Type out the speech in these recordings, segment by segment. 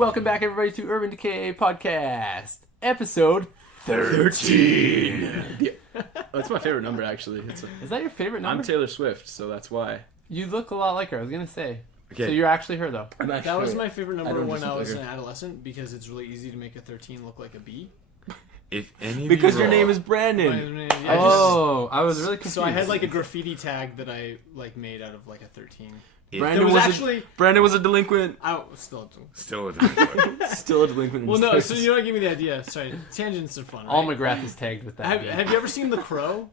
Welcome back, everybody, to Urban Decay Podcast, episode 13. That's my favorite number, actually. Is that your favorite number? I'm Taylor Swift, so that's why. You look a lot like her, I was going to say. Okay. So you're actually her, though. That was my favorite number when I was like an adolescent because it's really easy to make a 13 look like a B. If any Because of your you name roll- is Brandon. I was really confused. So I had like a graffiti tag that I like made out of like a 13. if- Brandon was was actually- Brandon was a delinquent. I still. still a delinquent. Still a delinquent. Well, no. So you don't give me the idea. Sorry, tangents are fun. Right? All McGrath is tagged with that. Have you ever seen The Crow?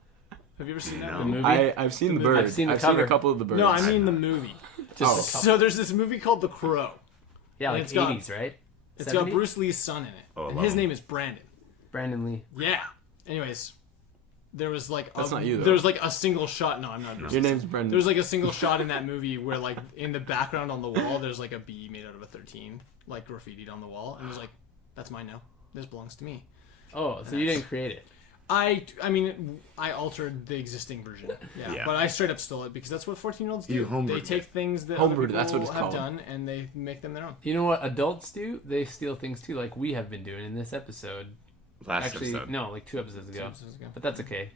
Have you ever seen that? No. The movie? I've seen the bird. I've seen the I've seen cover. a couple of the birds. No, I mean the movie. Just Oh. a couple. So there's this movie called The Crow. Yeah, like it's got- 80s, right? It's 70s? got Bruce Lee's son in it, Oh, and wow. his name is Brandon. Brandon Lee. Yeah. Anyways, there was like That's not you, though. there was like a single shot. No, I'm not. Your name's Brandon. There was like a single shot in that movie where like in the background on the wall there's like a B made out of a 13 like graffitied on the wall, and there's like, that's mine now. This belongs to me. Oh, so you didn't create it. I mean I altered the existing version. Yeah. But I straight up stole it because that's what 14-year-olds do. You homebrewed They it. take things that other Homebrewed, people that's what it's have called. done and they make them their own. You know what adults do? They steal things, too, like we have been doing in this episode. Last Actually, episode. no, like 2 episodes ago. episodes ago. But that's okay.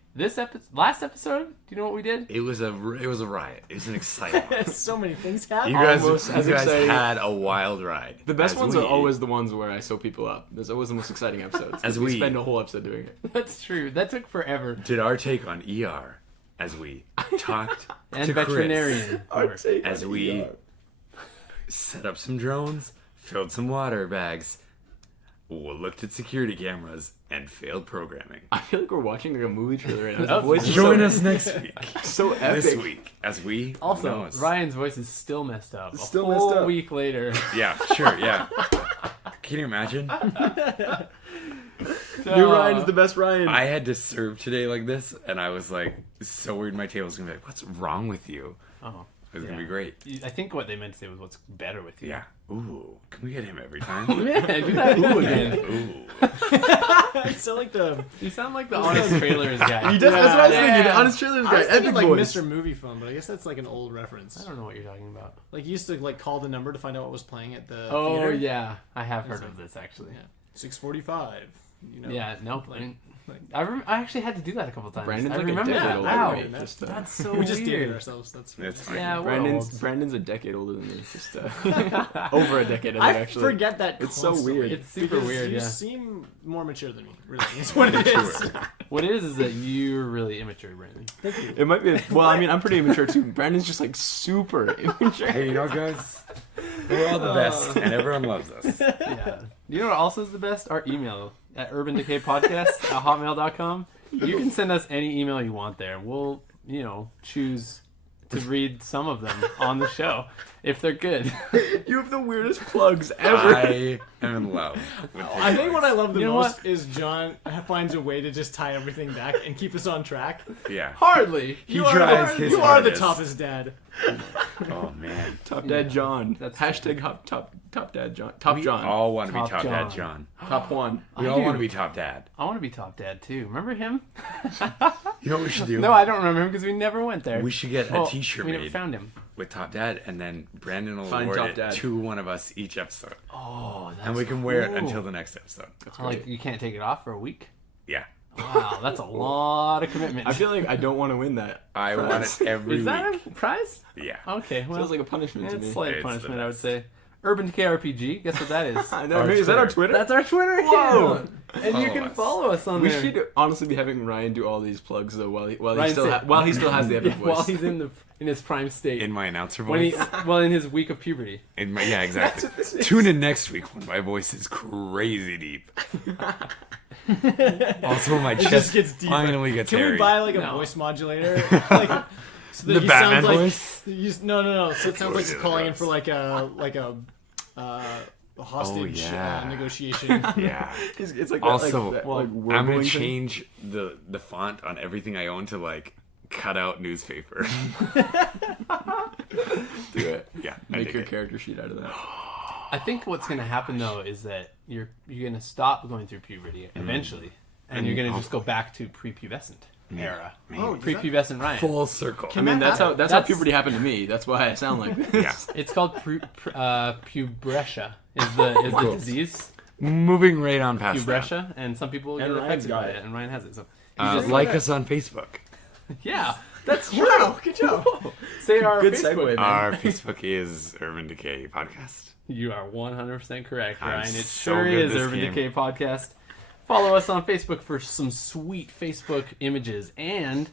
Last episode, do you know what we did? It was a riot. It was an exciting one. So many things happen. You guys, Almost you as guys exciting. had a wild ride. the best As ones we- are always the ones where I sew people up. There's always the most exciting episodes. As we we- spend a whole episode doing it. That's true. That took forever. did our take on ER as we talked And to veterinarian. Chris, as we set up some drones, filled some water bags, looked at security cameras, and failed programming. I feel like we're watching like a movie trailer right now. That The was voice is Join so, us next week. so epic. This week, as we Also, knows. Ryan's voice is still messed up. Still a whole messed up. week later. Yeah, sure, yeah. Can you imagine? New Ryan is the best Ryan. I had to serve today like this, and I was like so worried my table was gonna be like, "What's wrong with you?" Oh, It was gonna yeah. be great. I think what they meant to say was what's better with you. Yeah. Ooh, can we get him every time? Yeah, do that ooh again. Ooh. You sound like the You sound like the Honest Trailers guy. He does. That's what I was Yeah. thinking. The Honest Trailers I guy. was thinking Epic like voice. Mr. Movie Phone, but I guess that's like an old reference. I don't know what you're talking about. Like you used to like call the number to find out what was playing at the Oh, theater. yeah. I have heard of this, actually. Yeah. 6:45. You know. Yeah, no. Like- I actually had to do that a couple times. Brandon's I like remember a decade that. older Wow. than me. Just, That's so We just dated weird. ourselves. That's That's fine. Yeah, we're old. Brandon's a decade older than me. Just over a decade. I Actually. forget that. It's so constantly, weird. It's super because weird, You yeah. seem more mature than me. Really, is what it is. What it is that you're really immature, Brandon. It might be. Well, I mean, I'm pretty immature too. Brandon's just like super immature. Hey, you know, guys, we're all the best, and everyone loves us. Yeah. You know what also is the best? Our email at UrbanDecayPodcast@hotmail.com. You can send us any email you want there. We'll, choose to read some of them on the show if they're good. You have the weirdest plugs ever. I am in love with his I think what I love the You know most what? is John finds a way to just tie everything back and keep us on track. Yeah. Hardly. He You tries are, his You are the hardest. toughest dad. Oh, man. Top Dad John. That's- Hashtag top Dad John. Top We John. all want to be Top Top Dad John. John. Top one. We I all do. want to be Top Dad. I want to be top dad too. Remember him? You know what we should do? No, I don't remember him because we never went there. We should get a Oh, T-shirt we never made found him. with Top Dad, and then Brandon will Find award Top it Dad. to one of us each episode, Oh, that's and we can wear it cool. until the next episode. Like you can't take it off for a week. Yeah. Wow, that's a lot of commitment. I feel like I don't want to win that. I want it every Is that week. a prize? Yeah. Okay, well, Feels like a punishment to it's me. slight It's punishment, the I would say. Urban Decay RPG. Guess what that is? I know. Is that our Twitter? That's our Twitter Whoa. account. And you Follow can us. follow us on We there. should honestly be having Ryan do all these plugs though while he Ryan still said- while he still has the epic voice. while he's in his prime state. In my announcer when he voice. in his week of puberty. Yeah, exactly. what this is. Tune in next week when my voice is crazy deep. Also, my It chest just gets deeper. finally gets Can hairy. we buy like a No. voice modulator? Like, so that The he Batman sounds like, voice? No. So it sounds like he's course calling it in for like a hostage yeah. negotiation. Yeah. It's like Also, that, well, like I'm gonna warbling thing. change the font on everything I own to like cut out newspaper. Do it. Yeah, I Make dig your it. character sheet out of that. I think what's going to happen though is that you're going to stop going through puberty eventually, and you're going to just go back to prepubescent. era. Oh, Prepubescent Ryan. Full circle. I mean, that's how That's- puberty happened to me. That's why I sound like this. Yeah. It's called pubrescia. Is the disease Moving right on past that. pubrescia, and some people get And Ryan's affected got by it. it, and Ryan has it. So Like us on Facebook. yeah, that's true. Wow, good job. Say our Good Facebook. segue, man. Our Facebook is Urban Decay Podcast. You are 100% correct, I'm Ryan. It so sure good is this Urban game. Decay Podcast. Follow us on Facebook for some sweet Facebook images, and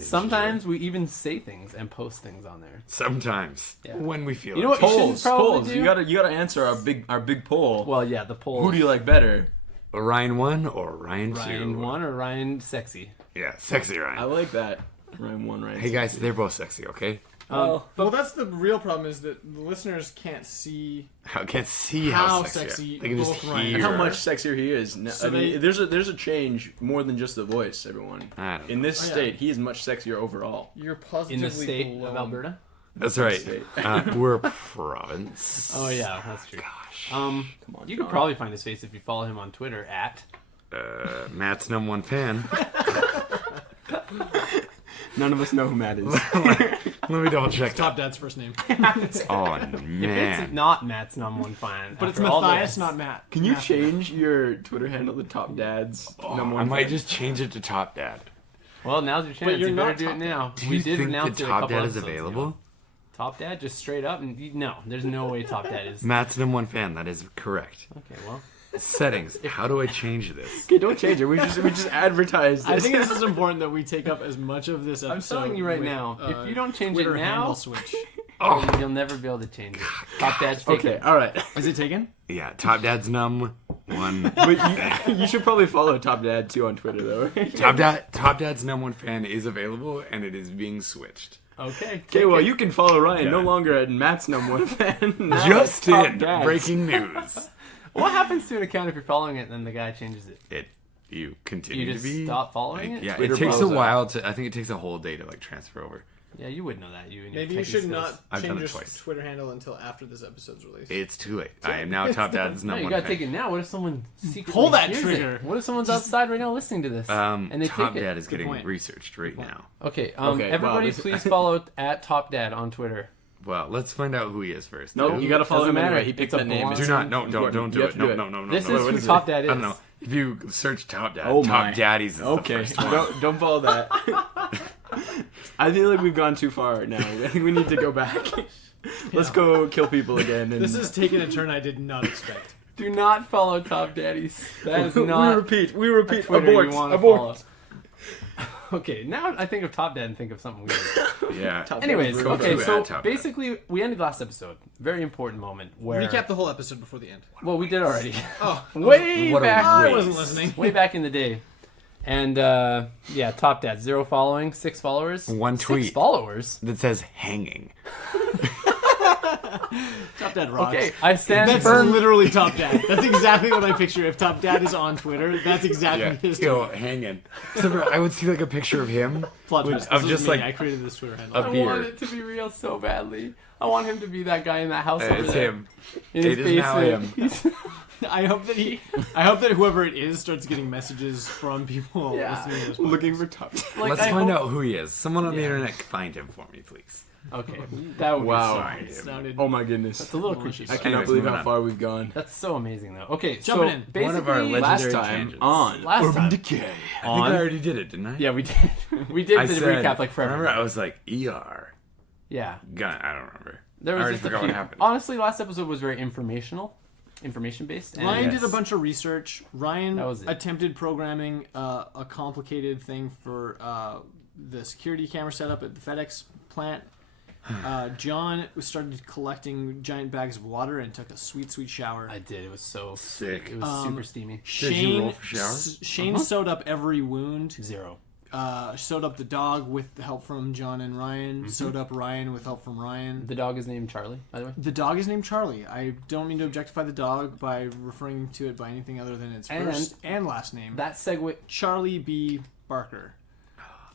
sometimes we even say things and post things on there. Sometimes. Yeah. When we feel You know it. what you should Polls, probably polls. do? You gotta answer our big poll. Well, yeah, the poll. Who do you like better? Ryan 1 or Ryan 2? Ryan 1 or Ryan Sexy? Yeah, sexy I Ryan. like that. Ryan 1, Ryan Hey guys, they're both sexy, okay? Well, Well, that's the real problem is that the listeners can't see. I can't see How how sexy They can just both Ryan hear. and how much sexier he is. No, So I mean, they- there's a change more than just the voice, everyone. I don't In this Oh, yeah. state, he is much sexier overall. You're In positively the state blown. of Alberta? That's right. State. We're a province. Oh, yeah, that's true. Gosh. Come on, You could John. probably find his face if you follow him on Twitter at... Matt's #1 fan. None of us know who Matt is. Let me double check Top that. Dad's first name. Oh, If man. it's not Matt's #1 fan, But it's after all Matthias, this- not Matt. Can you Matt. change your Twitter handle to Top Dad's number one? I might fan? just change it to Top Dad. Well, now's your chance. you're You better not do it Top now. Do we you did think announce the it a Top couple Dad is episodes ago. available? Top Dad, just straight up, and no, there's no way Top Dad is. Matt's #1 fan. That is correct. Okay, well, Settings. How do I change this? Okay, don't change it. We just advertised. I This. think this is important that we take up as much of this episode. I'm telling you right with, now, if you don't change Twitter it handle now, switch. you'll never be able to change it. Top Dad's taken. Okay, all right. Is it taken? Yeah, Top Dad's #1. But you should probably follow Top Dad too on Twitter though. Right? Top Dad's #1 fan is available, and it is being switched. Okay. Okay, well you can follow Ryan. Yeah. No longer at Matt's #1 fan. now Just it's Top in Dad's. breaking news. What happens to an account if you're following it and then the guy changes it? You continue You just to be. stop following it? Yeah, Twitter it takes a blows up. while to. I think it takes a whole day to like transfer over. Yeah, you would know that. You and your Maybe you techie should skills. not I've done change it your twice. Twitter handle until after this episode's released. It's too late. I am now Top Dad's No, #1 you gotta fan. take it now. What if someone secretly Pull that hears trigger. It? What if someone's outside right now listening to this and they Top take it? Dad is getting point. researched right now. Okay, Okay, everybody, wow, this- please follow at Top Dad on Twitter. Well, let's find out who he is first. No, you gotta follow Doesn't him matter. anyway. He picked It's a that name. blind- Do not. No, don't You do have it. to No, do it. no. This no. is what who is it? Top Dad is. I don't know. If you search Top Dad, Oh Top my. Daddy's is Okay, the first one. don't follow that. I feel like we've gone too far now. I think we need to go back. Let's go kill people again. And This is taking a turn I did not expect. Do not follow Top Daddies. That is we not repeat. a Twitter Abort. you want to Abort. follow. Okay, now I think of Top Dad and think of something weird. Yeah. Top Dad Anyways, is okay, Too so bad, Top Dad. basically we ended last episode. Very important moment where Recap the whole episode before the end. well, we did already. Oh, Way What a back. I waste. wasn't listening. Way back in the day. And yeah, Top Dad, 0 following, 6 followers. One 6 tweet. followers. That says hanging. Top Dad rocks. Okay, I stand That's firm. literally Top Dad. That's exactly what I picture. If Top Dad is on Twitter, that's exactly his Yo, hanging. So I would see like a picture of him. plot with- twist. of This just is me. like I created this Twitter handle. a I beard. want it to be real so badly. I want him to be that guy in that house over It's there. him. In his It is now basement. He's- I hope that whoever it is starts getting messages from people Yeah. listening to this. looking for Top Dad. like, Let's I find hope- out who he is. Someone on the Yeah. internet find him for me, please. Okay, that would Wow. be Find so. him. Sounded Oh my goodness. It's a little Malicious. creepy. I cannot Anyways, believe moving how on. far we've gone. That's so amazing, though. Okay, Jumping so in. basically, One of our Last legendary time tangents. on Last Urban time. Decay. I think I already did it, didn't I? yeah, we did. We did I the said, recap like forever. Remember, I was like ER. Yeah, Gun. I don't remember. there I was already just a forgot few. what happened. Honestly, last episode was very information based. Ryan Yes. did a bunch of research. Ryan That was it. attempted programming a complicated thing for the security camera setup at the FedEx plant. John started collecting giant bags of water and took a sweet shower. I did. It was so Sick. It was super steamy. Did you roll for shower? Shane sewed up every wound. 0. Sewed up the dog with help from John and Ryan. Sewed up Ryan with help from Ryan. The dog is named Charlie, by the way. The dog is named Charlie. I don't mean to objectify the dog by referring to it by anything other than its And first and last name. That segue. Charlie B. Barker.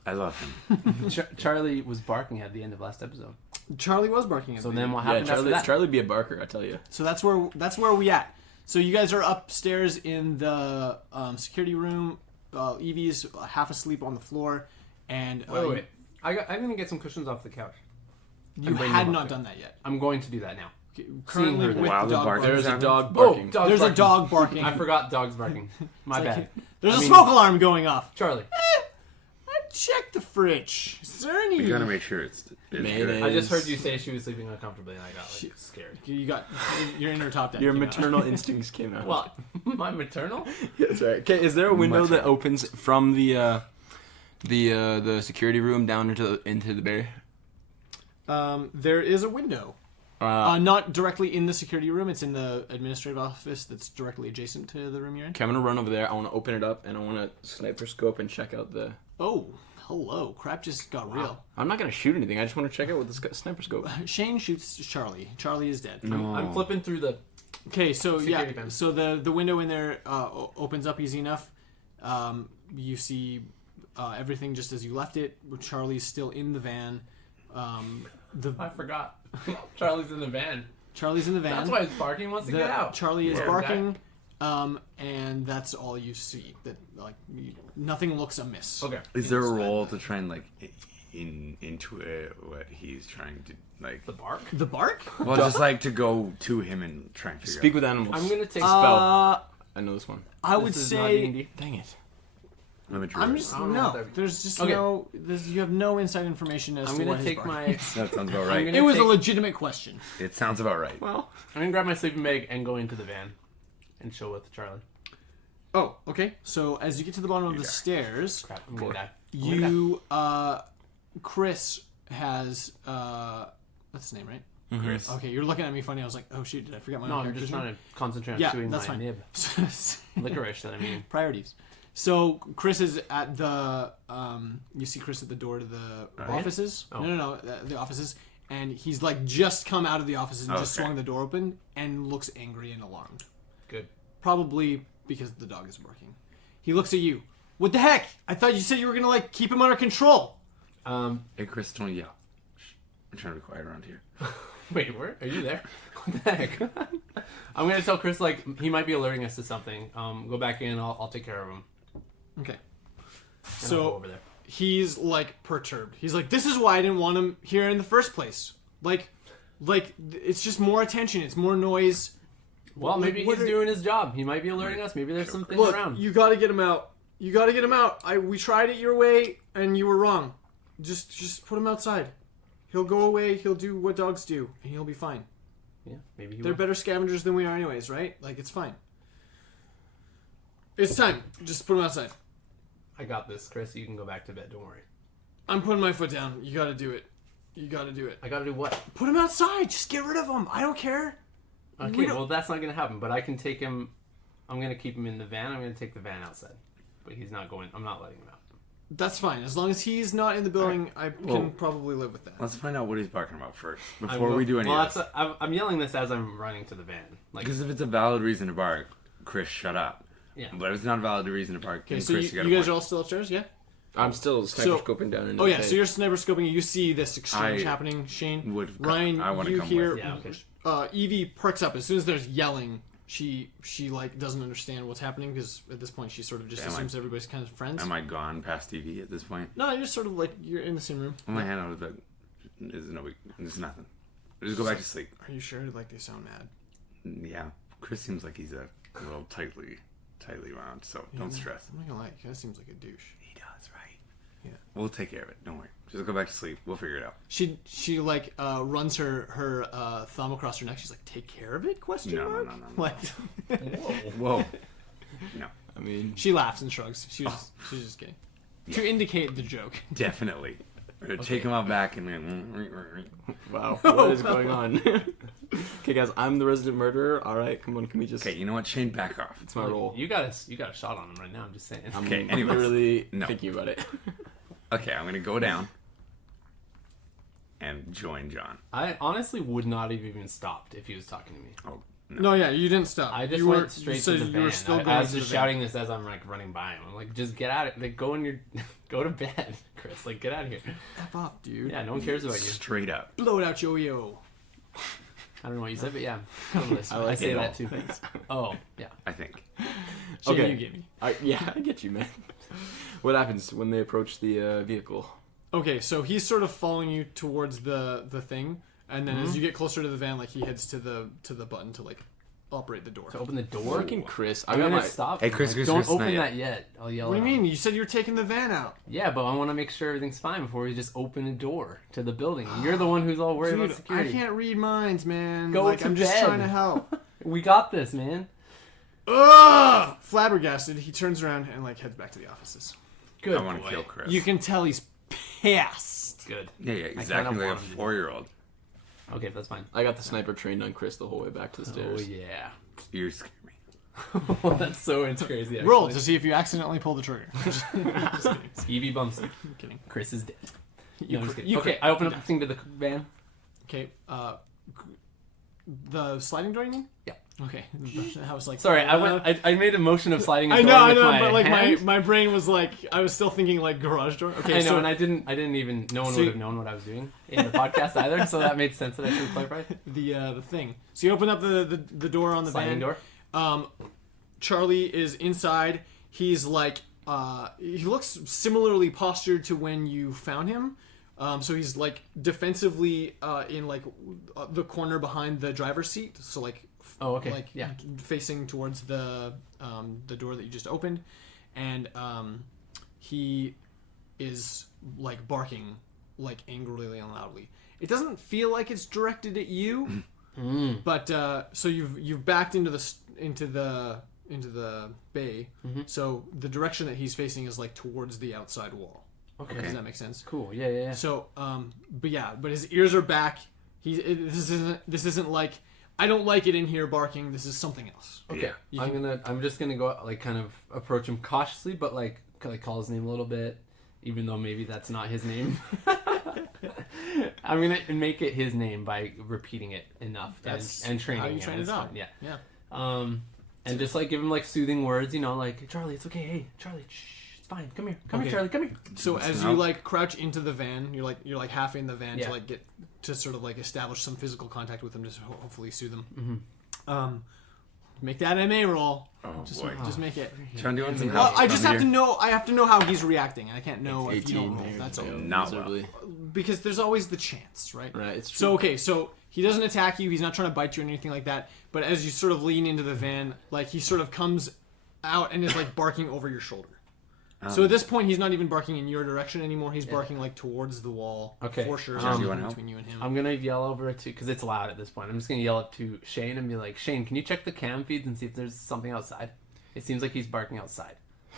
I love him. Charlie was barking at the end of last episode. Charlie was barking at So the then end. what Yeah, happened after that? Charlie be a barker, I tell you. So that's where we at. So you guys are upstairs in the security room. Evie's half asleep on the floor, and Wait. I'm gonna get some cushions off the couch. you had not done that yet. I'm going to do that now. Currently her with While the the dog barking barking. There's a sound? dog barking. Dogs There's a barking. dog barking. I forgot dogs barking. My bad. There's I a mean- smoke alarm going off. Charlie, Check the fridge. Is there any? We gotta make sure it's Mayonnaise. good. I just heard you say she was sleeping uncomfortably, and I got scared. You're in her top deck. Your you know. maternal instincts came out. What? My maternal? That's right. Okay, is there a window Much that better. opens from the security room down into the bay? There is a window. Not directly in the security room. It's in the administrative office that's directly adjacent to the room you're in. Okay, I'm gonna run over there. I want to open it up and I want to sniper scope and check out the. Oh, hello. Crap just got real. I'm not gonna shoot anything. I just want to check out with the sniper scope. Shane shoots Charlie. Charlie is dead. No. I'm flipping through the. Okay, so Security yeah, fence. so the window in there opens up easy enough. You see everything just as you left it. Charlie's still in the van. I forgot. Charlie's in the van. Charlie's in the van. That's why he's barking. He wants to get out. Charlie is Yeah. barking, and that's all you see. That nothing looks amiss. Okay. Is there a role to try and like intuit what he's trying to like? The bark. The bark? Well, just like to go to him and try and figure Speak out. with animals. I'm gonna take spell. I know this one. I would This is not say. D&D. Dang it. I'm a druid. I'm just I don't know what no. that- There's just Okay. no. You have no inside information as I'm to gonna what his take bark my. is. That sounds about I'm right. gonna- It was a take- legitimate question. It sounds about right. Well, I'm gonna grab my sleeping bag and go into the van, and show it to Charlie. Oh, okay. So as you get to the bottom of the die. stairs, Crap, I'm gonna die. you Chris has that's his name, right? Chris. Okay, you're looking at me funny. I was like, oh shoot, did I forget my No, own I'm character's just name? trying to concentrate on Yeah, chewing that's my fine. nib. Licorice that I mean. Priorities. So Chris is at the you see Chris at the door to the offices. Oh. No, the offices, and he's like just come out of the offices and just Okay. swung the door open and looks angry and alarmed. Good. Probably because the dog is barking. He looks at you. What the heck? I thought you said you were gonna like keep him under control. Hey, Chris, don't yell. Shh. I'm trying to be quiet around here. Wait, where are you there? What the heck? I'm gonna tell Chris like he might be alerting us to something. Go back in. I'll take care of him. Okay. And I'll go So over there. he's like perturbed. He's like, this is why I didn't want him here in the first place. Like it's just more attention. It's more noise. Well, maybe what he's are- doing his job. He might be alerting us. Maybe there's something Look, around. you got to get him out. You got to get him out. We tried it your way, and you were wrong. Just put him outside. He'll go away. He'll do what dogs do, and he'll be fine. Yeah, maybe he They're will. better scavengers than we are, anyways, right? Like it's fine. It's time. Just put him outside. I got this, Chris. You can go back to bed. Don't worry. I'm putting my foot down. You got to do it. You got to do it. I gotta do what? Put him outside. Just get rid of him. I don't care. Okay, We don't- well that's not gonna happen. But I can take him. I'm gonna keep him in the van. I'm gonna take the van outside. But he's not going. I'm not letting him out. That's fine. As long as he's not in the building, I Well- can probably live with that. Let's find out what he's barking about first I'm before go- we do any well, of this. I'm yelling this as I'm running to the van. Like, Because if it's a valid reason to bark, Chris, shut up. yeah. But if it's not a valid reason to bark, Okay, then so Chris, you gotta guys are bark. all still upstairs, yeah? I'm still sniper So- scoping down into Oh the yeah, bay. so you're sniper scoping. You see this exchange I happening, Shane. would- Ryan, I wanna you come hear with. Yeah, okay. Evie perks up as soon as there's yelling. She like doesn't understand what's happening because at this point she sort of just Am I- assumes everybody's kind of friends. Am I gone past TV at this point? No, you're sort of like you're in the same room. Well, my hand out of bed. There's nothing. Just go back to sleep. Are you sure? Like they sound mad. Yeah, Chris seems like he's a little tightly wound, so don't stress. I'm not gonna lie, he kind of seems like a douche. He does, right? Yeah. We'll take care of it. Don't worry. Just go back to sleep. We'll figure it out. She like runs her thumb across her neck. She's like, "Take care of it?" Question No, mark. no. Like, Whoa. No, I mean, she laughs and shrugs. She's just kidding. To indicate the joke. definitely. We're gonna take him out back and wow, what is going on? Okay, guys, I'm the resident murderer. All right, come on, can we just? okay. You know what, Shane? Back off. It's my role. You got a shot on him right now. I'm just saying. I'm Okay, anyways. literally No. thinking about it. Okay, I'm gonna go down and join John. I honestly would not have even stopped if he was talking to me. Oh no. No, yeah, you didn't stop. I just you went were- straight you to said the you van. were still I going was to the just van. shouting this as I'm like running by him. I'm like, just get out of like go in your go to bed, Chris. Like get out of here. F off, dude. Yeah, no one cares about you. Straight up. Blow it out, yo-yo. I don't know what you said, but yeah, I'm listening. I like say it that all. too. Oh yeah. I think. Shane, Okay. you get me. Yeah, I get you, man. What happens when they approach the vehicle? Okay, so he's sort of following you towards the thing, and then as you get closer to the van, like he heads to the button to like operate the door. To open the door? Fucking Chris. I'm gonna stop. Hey, Chris, Like, Chris, don't Chris, open not that yet. I'll yell What do you at him. mean? You said you were taking the van out. Yeah, but I want to make sure everything's fine before we just open a door to the building. You're the one who's all worried Dude, about security. I can't read minds, man. Go like, to I'm just bed. trying to help. We got this, man. Ugh! Flabbergasted, he turns around and like heads back to the offices. Good I want boy. to kill Chris. You can tell he's pissed. Good. Yeah, kinda exactly like a wanted to do 4-year-old. Okay, that's fine. I got the sniper trained on Chris the whole way back to the Oh, stairs. yeah. You scare me. That's so it's crazy. Actually. Roll to see if you accidentally pull the trigger. just kidding. Evie bumps him. I'm kidding. Chris is dead. You No, I'm just cr- kidding. you Okay, cr- I open up the thing to the van. Okay, the sliding door, you mean? Yeah. Okay. I was like, Sorry, I made a motion of sliding. A I door know, with but like hand. my brain was like, I was still thinking like garage door. Okay, I know, so and I didn't even. No one So would you- have known what I was doing in the podcast either. So that made sense that I should have clarified. the thing. So you open up the door on the Sliding van. door. Charlie is inside. He's like, he looks similarly postured to when you found him. So he's like defensively in like the corner behind the driver's seat. So like, Oh, okay. like Yeah. facing towards the door that you just opened, and he is like barking like angrily and loudly. It doesn't feel like it's directed at you, but so you've backed into the bay. So the direction that he's facing is like towards the outside wall. Okay. Does that make sense? Cool. Yeah, yeah, yeah. So, but his ears are back. This isn't like, I don't like it in here barking. This is something else. Okay. Yeah. I'm just gonna go like kind of approach him cautiously, but like call his name a little bit, even though maybe that's not his name. I'm gonna make it his name by repeating it enough That's and training how you him. train It's it up. fine, Yeah. Yeah. And just like give him like soothing words, you know, like Charlie, it's okay. Hey, Charlie, shh, it's fine. Come here, Okay. Charlie, come here. So as No. you like crouch into the van, you're like half in the van Yeah. to like get to sort of like establish some physical contact with him to hopefully soothe him. Mm-hmm. Make that MA roll. Oh Just, boy. just make it. John, do you want some Well, help? I just Come have to here. know. I have to know how he's reacting. I can't know if you don't 18. roll. That's all. Not well. Miserably. Because there's always the chance, right? Right, it's true. So okay, so he doesn't attack you. He's not trying to bite you or anything like that. But as you sort of lean into the van, like he sort of comes out and is like barking over your shoulder. So at this point, he's not even barking in your direction anymore. He's barking like towards the wall. Okay. For sure. Do you There's want nothing help? between you and him. I'm gonna yell over to because it's loud at this point. I'm just gonna yell up to Shane and be like, Shane, can you check the cam feeds and see if there's something outside? It seems like he's barking outside.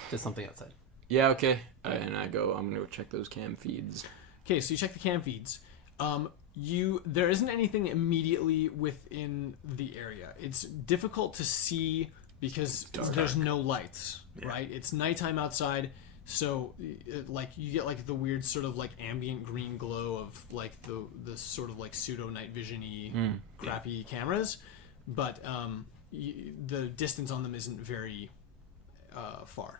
Just something outside. Yeah, okay. And I'm gonna go check those cam feeds. Okay, so you check the cam feeds. There isn't anything immediately within the area. It's difficult to see because there's no lights, right? It's nighttime outside, so like you get like the weird sort of like ambient green glow of like the sort of like pseudo night vision-y crappy cameras, but the distance on them isn't very far.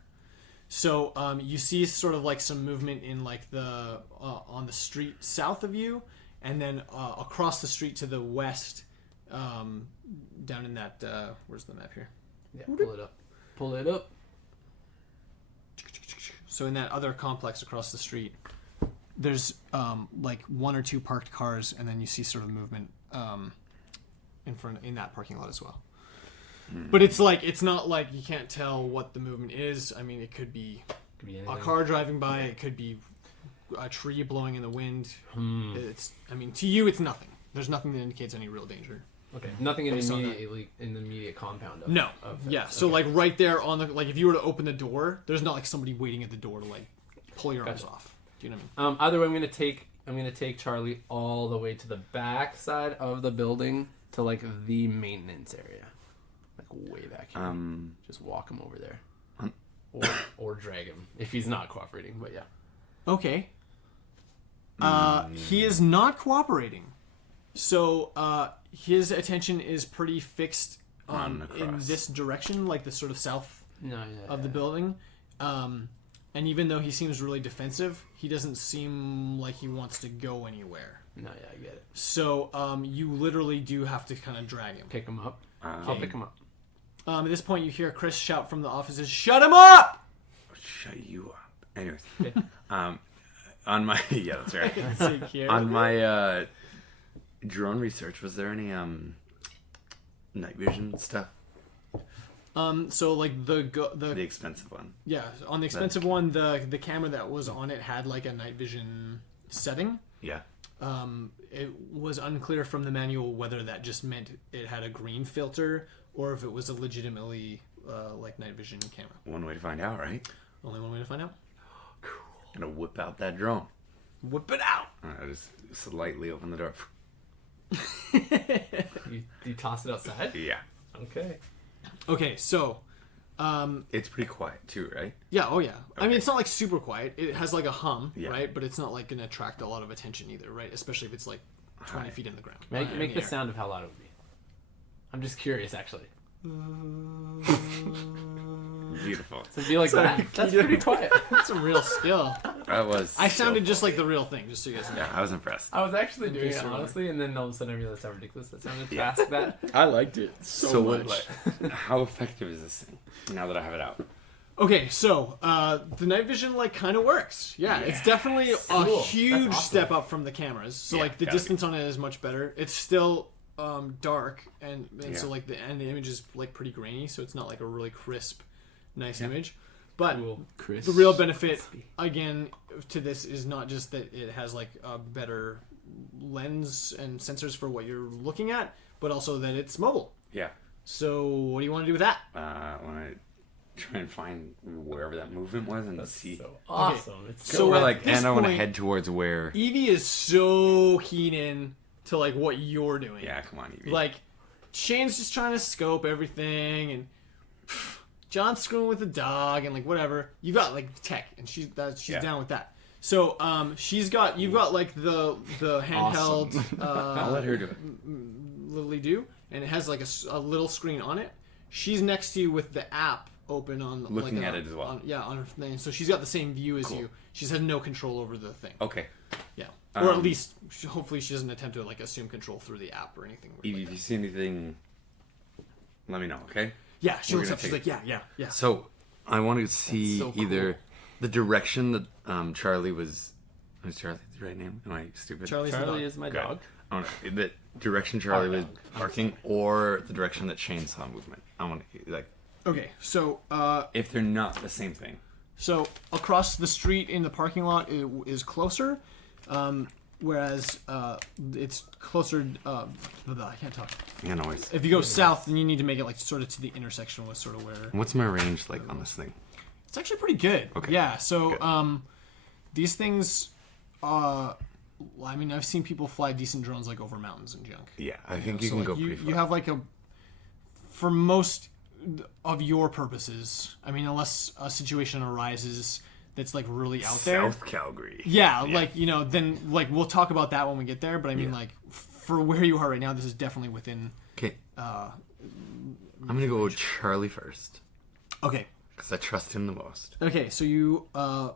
So you see sort of like some movement in like the on the street south of you, and then across the street to the west, down in that where's the map here? Yeah, pull it up. Pull it up. So in that other complex across the street, there's like one or two parked cars, and then you see sort of movement in that parking lot as well. But it's not like you can't tell what the movement is. I mean, it could be Could be a anything. car driving by. It could be a tree blowing in the wind. I mean, to you, it's nothing. There's nothing that indicates any real danger. Okay. Nothing in Based on the immediate compound. Of, No. Of Yeah. that. So Okay. like right there on the if you were to open the door, there's not like somebody waiting at the door to like pull your arms Gotcha. off. Do you know what I mean? Either way, I'm gonna take Charlie all the way to the back side of the building to like the maintenance area, like way back here. Just walk him over there, or drag him if he's not cooperating. But yeah. Okay. He is not cooperating. So his attention is pretty fixed On in across. this direction, like the sort of south No. Yeah. of the building. And even though he seems really defensive, he doesn't seem like he wants to go anywhere. No. Yeah. I get it. So you literally do have to kind of drag him. Pick him up. I'll pick him up. At this point, you hear Chris shout from the offices, "Shut him up!" shut you up. Anyways, Okay. on my yeah, that's right. On my drone research, was there any night vision stuff? So like The expensive one. yeah, on the expensive one, the camera that was on it had like a night vision setting. Yeah. It was unclear from the manual whether that just meant it had a green filter or if it was a legitimately like night vision camera. One way to find out, right? Only one way to find out. Gonna whip out that drone. Whip it out. I just slightly open the door. You toss it outside? Yeah. Okay. Okay, so It's pretty quiet too, right? yeah, oh yeah. I mean, Okay. it's not like super quiet. It has like a hum, Yeah. right? But it's not like gonna attract a lot of attention either, right? Especially if it's like 20 Hi. feet in the ground. Make, in make the the air. sound of how loud it would be. I'm just curious, actually. Beautiful. So it'd be like that. That's pretty quiet. That's a real skill. That was. I sounded just like the real thing, just so you guys know. Yeah, I was impressed. I was actually doing it Yes, you are. honestly, and then all of a sudden I realized how ridiculous that sounded to Yeah. ask that. I liked it so what- much. How effective is this thing? Now that I have it out. Okay, so the night vision like kind of works. Yeah, it's definitely Cool. a That's huge awesome. step up from the cameras. So Yeah, like the gotta distance on it is much better. It's still dark and so Yeah. like the image is like pretty grainy, so it's not like a really crisp, nice image. But Cool. Chris. the real benefit again to this is not just that it has like a better lens and sensors for what you're looking at, but also that it's mobile. Yeah. So what do you want to do with that? I want to try and find wherever that movement was and see. So awesome. It's So so Or at like, this and I want to point- head towards where. Evie is so keyed in to like what you're doing. Yeah, come on, Evie. Like Shane's just trying to scope everything and John's screwing with the dog and like whatever. You got like tech and she's Yeah. down with that. So you've got like the handheld I'll let her do it. Lily do, and it has like a little screen on it. She's next to you with the app open on Looking like, at it as well. on her thing. So she's got the same view as Cool. you. She's had no control over the thing. Okay. Yeah. Or at Um, least, hopefully, she doesn't attempt to like assume control through the app or anything. weird Evie, like if that. you see anything, let me know, okay? Yeah, she we're looks gonna up. She's take like, yeah. So, I want to see so cool. either the direction that Charlie was. Is Charlie the right name? Am I stupid? Charlie's the Charlie dog. is my Good. dog. I want the direction Charlie Our was dog. barking, or the direction that Shane saw movement. I want to like Okay, so if they're not the same thing. so across the street in the parking lot is closer, whereas it's closer. I can't talk. Yeah, no worries. If you go south, then you need to make it like sort of to the intersection with sort of where. What's my range like on this thing? It's actually pretty good. Okay. Yeah. So Good. these things. I mean, I've seen people fly decent drones like over mountains and junk. Yeah, I think you So, can like, go pretty far. You have like for most of your purposes. I mean, unless a situation arises that's like really out there. South Calgary. Yeah, like then like we'll talk about that when we get there. But I mean, Yeah. like for where you are right now, this is definitely within. Okay. I'm gonna go with Charlie first Okay. because I trust him the most. Okay, so you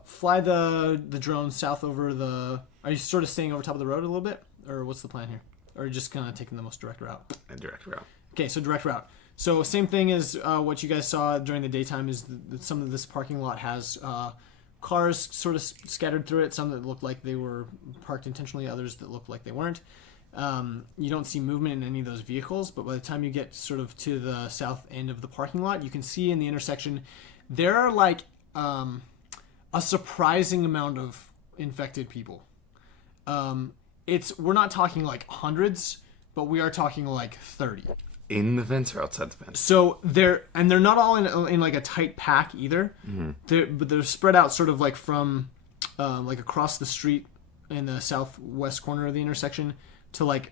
fly the drone south over the. Are you sort of staying over top of the road a little bit, or what's the plan here? Or are you just kind of taking the most direct route? A direct route. Okay, so direct route. So same thing as what you guys saw during the daytime is that some of this parking lot has cars sort of scattered through it. Some that look like they were parked intentionally, others that look like they weren't. You don't see movement in any of those vehicles, but by the time you get sort of to the south end of the parking lot, you can see in the intersection there are like a surprising amount of infected people. We're not talking like hundreds, but we are talking like 30. In the fence or outside the fence? So they're not all in like a tight pack either. But they're spread out sort of like from like across the street in the southwest corner of the intersection to like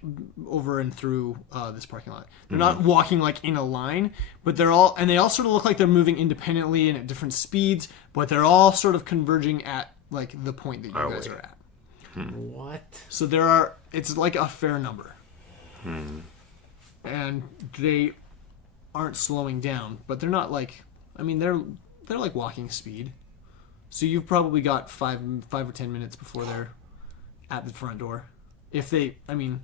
over and through this parking lot. They're not walking like in a line, but they all sort of look like they're moving independently and at different speeds, but they're all sort of converging at like the point that you guys are at. What? So it's like a fair number. And they aren't slowing down, but they're not like, I mean, they're like walking speed. So you've probably got 5 or 10 minutes before they're at the front door. If they, I mean,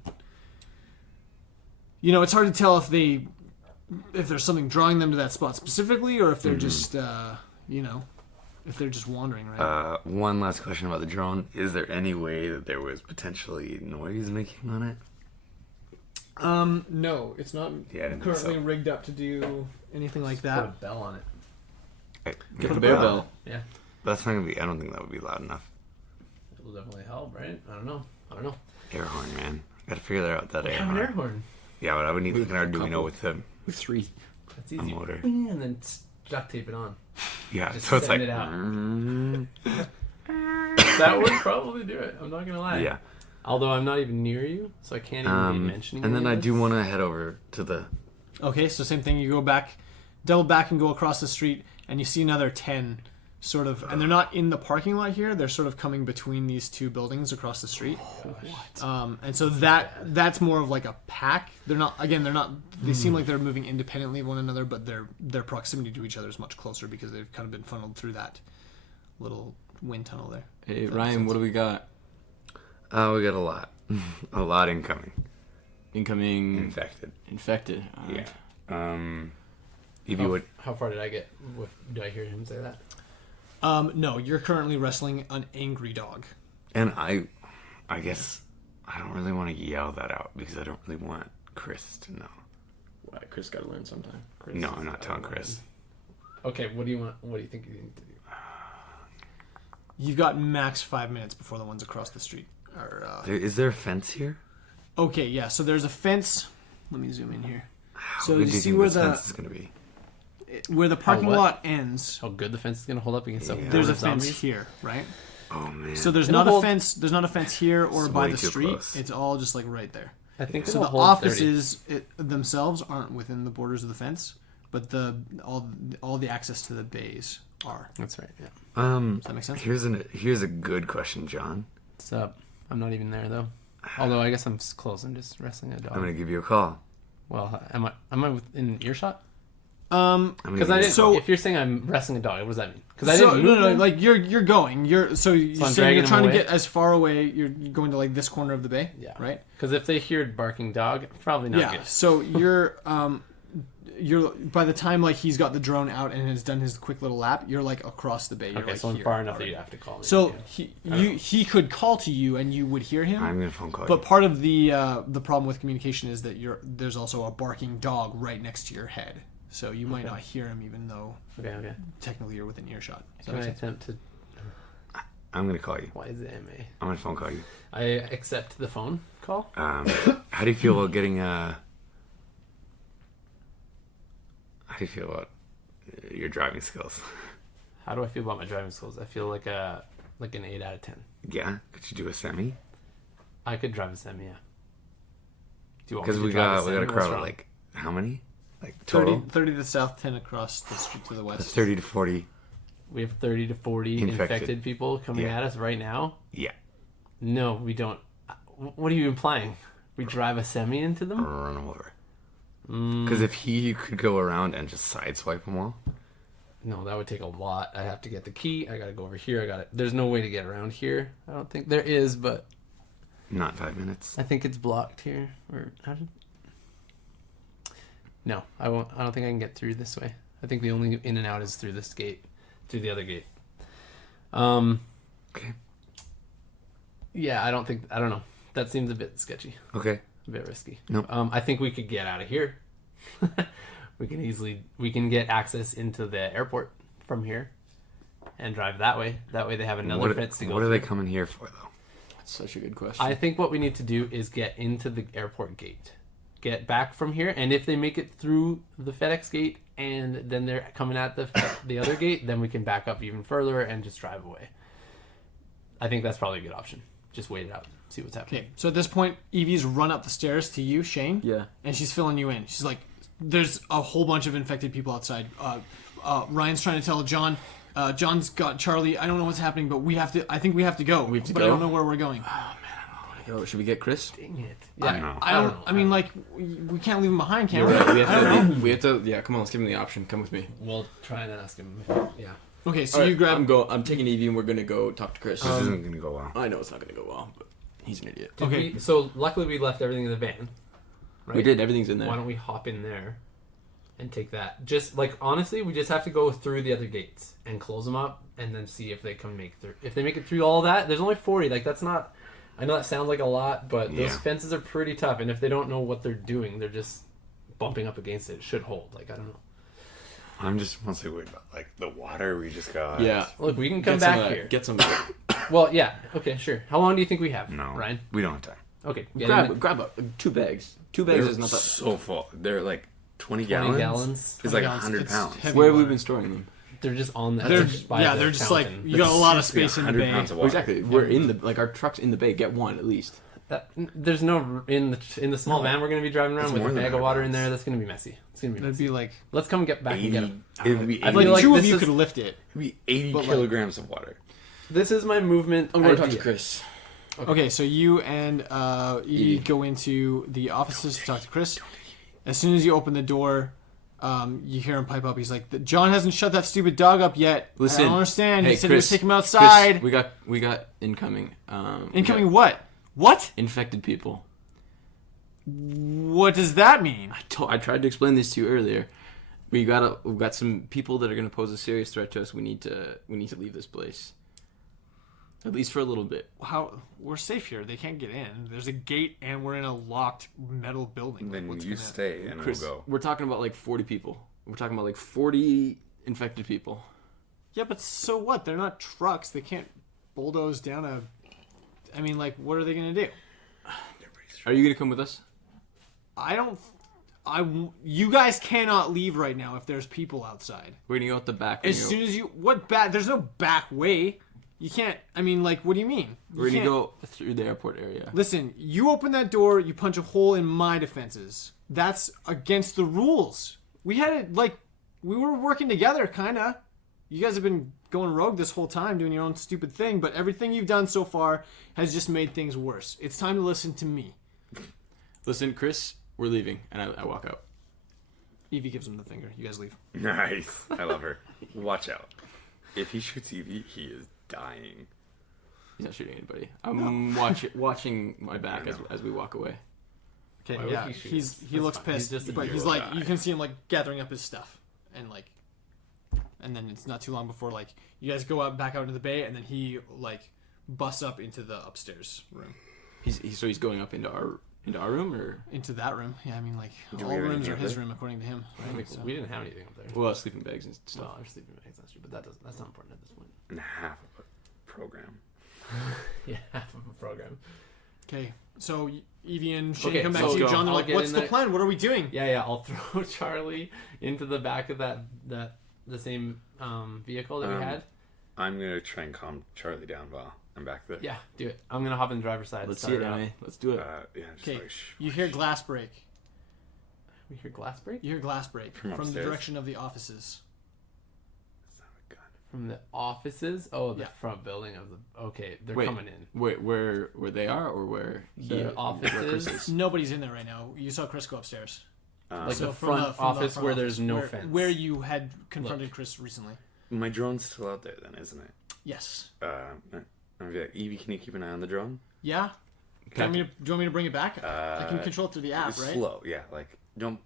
it's hard to tell if there's something drawing them to that spot specifically, or if they're just, if they're just wandering, right? One last question about the drone. Is there any way that there was potentially noise making on it? No, it's not Yeah, I didn't think currently so. rigged up to do anything like Put a that. bell on it. Get the bear bell. Yeah. That's not gonna be. I don't think that would be loud enough. It'll definitely help, right? I don't know. Air horn, man. Gotta figure that out. That We air have an horn. air horn. Yeah, but I would need like an Arduino couple. with the With 3. That's easy. motor. And then duct tape it on. Yeah, Just so it's send like. it out. mm, That would probably do it. I'm not gonna lie. yeah. Although I'm not even near you, so I can't even be mentioning. And then any I of do this. want to head over to the. Okay, so same thing. You go back, double back, and go across the street, and you see another 10, sort of, and they're not in the parking lot here. They're sort of coming between these two buildings across the street. And so that's more of like a pack. They're not. They seem like they're moving independently of one another, but their proximity to each other is much closer because they've kind of been funneled through that little wind tunnel there. Hey, If that makes Ryan, sense. what do we got? We got a lot. A lot incoming. Incoming Infected. infected. All right. Yeah. Evie would. How far did I get? Did I hear him say that? No, you're currently wrestling an angry dog. And I guess I don't really want to yell that out because I don't really want Chris to know. Why, Chris got to learn sometime. Chris? No, I'm not I telling don't know. Chris. Okay, what do you want? What do you think you need to do? You've got max 5 minutes before the ones across the street are. Is there a fence here? Okay, yeah. So there's a fence. Let me zoom in here. How So good you do you see think where this the fence is gonna be? parking what? lot ends. How good the fence is gonna hold up against that? Yeah. wall There's a of fence zombies? here, right? Oh man. So there's It'll not hold- a fence. There's not a fence here or It's by way the too street. close. It's all just like right there. I think So it'll the hold 30. offices themselves aren't within the borders of the fence, but all the access to the bays are. That's right. Yeah. Does that make sense? Here's a good question, John. What's up? I'm not even there though. Although I guess I'm close. I'm just wrestling a dog. I'm gonna give you a call. Well, am I within earshot? I'm gonna Because give I you a didn't. call. If you're saying I'm wrestling a dog, what does that mean? Because I So, didn't move. no, them? like you're going. You're So I'm saying dragging you're them trying to away? get as far away. You're going to like this corner of the bay. Yeah. Right. Because if they hear barking dog, probably not Yeah. good. So you're by the time like he's got the drone out and has done his quick little lap, you're like across the bay. You're Okay, like so I'm here far enough already. that you have to call me. So Yeah. he could call to you and you would hear him. I'm gonna phone call But you. part of the problem with communication is that there's also a barking dog right next to your head, so you might not hear him even though Okay. technically you're within earshot. Does that Can I make sense? attempt to? I'm gonna call you. Why is it MA? I'm gonna phone call you. I accept the phone call. How do you feel about getting How do you feel about your driving skills? How do I feel about my driving skills? I feel like an 8 out of 10. Yeah, could you do a semi? I could drive a semi. Yeah. Do you want me Because to we drive got semi? a What's crowd of wrong? like how many? Like total 30 to the south, 10 across the street to the west. 30 to 40. We have 30 to 40 Infected. infected people coming Yeah. at us right now. Yeah, No, we don't. What are you implying? We drive a semi into them? run them over. Mm, Because if he could go around and just sideswipe them all, no, that would take a lot. I have to get the key. I gotta go over here. There's no way to get around here. I don't think there is, but not 5 minutes. I think it's blocked here. Or how did? No, I won't. I don't think I can get through this way. I think the only in and out is through this gate, through the other gate. Okay. Yeah, I don't know. That seems a bit sketchy, Okay. a bit risky. Nope. I think we could get out of here. we can get access into the airport from here, and drive that way. That way they have another fence to go. What are through. they coming here for, though? That's such a good question. I think what we need to do is get into the airport gate, get back from here, and if they make it through the FedEx gate and then they're coming at the other gate, then we can back up even further and just drive away. I think that's probably a good option. Just wait it out, see what's happening. Okay, so at this point, Evie's run up the stairs to you, Shane. Yeah. And she's filling you in. She's like, there's a whole bunch of infected people outside. Ryan's trying to tell John. John's got Charlie. I don't know what's happening, but I think we have to go. We have to but go? I don't know where we're going. Yo, should we get Chris? Dang it! I don't know. I don't. I mean, like, we can't leave him behind, can You're we? right. We I don't know. have to. We have to. Yeah. Come on. Let's give him the option. Come with me. We'll try and ask him. Yeah. Okay, so All right, you grab. I'm taking Evie, and we're gonna go talk to Chris. This isn't going to go well. I know it's not gonna go well, but he's an idiot. Okay. So luckily we left everything in the van. Right? We did. Everything's in there. Why don't we hop in there and take that. Just like honestly, we just have to go through the other gates and close them up, and then see if they can make through. If they make it through all that, there's only 40. Like that's not. I know that sounds like a lot, but those fences are pretty tough, and if they don't know what they're doing, they're just bumping up against it. It should hold. Like I don't know. I'm just mostly worried about like the water we just got. Yeah. Look, we can come back here. Get some. Well, yeah. Okay, sure. How long do you think we have? No, Ryan. we don't have time. Okay. Grab 2 bags. 2 bags is not that. So full. They're like 20 gallons. gallons. It's like 100 It's pounds. heavy Where have we water. been storing them? They're just on the. They're by the they're just like fountain. you got a lot of space in the 100 bay. pounds of Well, water. exactly. We're in the our truck's in the bay. Get one at least. There's no in the small van we're gonna be driving around It's with a more than bag of 100 water in pounds. there. That's gonna be messy. It's gonna be That'd messy. be like Let's come get back and 80. get them. It would be I 80. feel like two of this you is- could lift it. It'd be 80 But, like- kilograms of water. This is my movement. I'm going to idea. talk to Chris. Okay, so you and Edie go into the offices to talk to Chris. As soon as you open the door, you hear him pipe up. He's like, "John hasn't shut that stupid dog up yet. Listen, I don't understand. hey, He said Chris, he would take him outside. Chris, we got incoming. Incoming we got what? What? infected people. What does that mean? I tried to explain this to you earlier. We've got some people that are going to pose a serious threat to us. We need to leave this place. At least for a little bit. How we're safe here? They can't get in. There's a gate, and we're in a locked metal building. Then what's you gonna- stay and Chris, we'll go. we're talking about like 40 people. We're talking about like 40 infected people. Yeah, but so what? They're not trucks. They can't bulldoze down a. I mean, like, what are they gonna do? Are you going to come with us? I don't. You guys cannot leave right now if there's people outside. We're going to go out the back. As soon as you. What back? There's no back way. You can't. I mean, like, what do you mean? We're going You to can't- go through the airport area. Listen, you open that door, you punch a hole in my defenses. That's against the rules. We had it, like, we were working together, kinda. You guys have been going rogue this whole time, doing your own stupid thing, but everything you've done so far has just made things worse. It's time to listen to me. Listen, Chris, we're leaving. And I walk out. Evie gives him the finger. You guys leave. Nice. I love her. Watch out. If he shoots Evie, he is dying. He's not shooting anybody. I'm watching my back as we walk away. Okay, Why would yeah, he shoot? he That's looks fine. He's pissed, just a but hero. he's like, you can see him like gathering up his stuff, and like, and then it's not too long before like you guys go out back out into the bay, and then he like busts up into the upstairs room, So he's going up into our room, or into that room. Yeah, I mean like Do all we have rooms anything are up his there? room according to him. Right? So, We didn't have anything up there. well, sleeping bags and stuff. No, our sleeping bags. That's true, but that's not important at this point. And half of a program. Yeah, half of a program. okay, so Evie and Shane Okay, come back so to you, go. John. They're I'll like, get "What's in the there. plan? What are we doing?" Yeah. I'll throw Charlie into the back of the same vehicle that we had. I'm going to try and calm Charlie down while I'm back there. Yeah, do it. I'm gonna hop in the driver's side. Let's see start it, up. Emily. Let's do it. Yeah, just Okay, like, shh. you hear glass break. We hear glass break You hear glass break From from the upstairs. direction of the offices. Son of a gun. from the offices. Oh, the Yeah. front building of the. Okay, they're Wait. coming in. Wait, where they are, or where The offices. Nobody's in there right now. You saw Chris go upstairs. Like So the from front the- from the office front where office, there's no where, fence. Where you had confronted Chris recently. My drone's still out there then, isn't it? Yes. I'm gonna be like, Evie, can you keep an eye on the drone? Yeah? Do you want me to bring it back? I can control it through the app, It's right? slow, yeah. Like, don't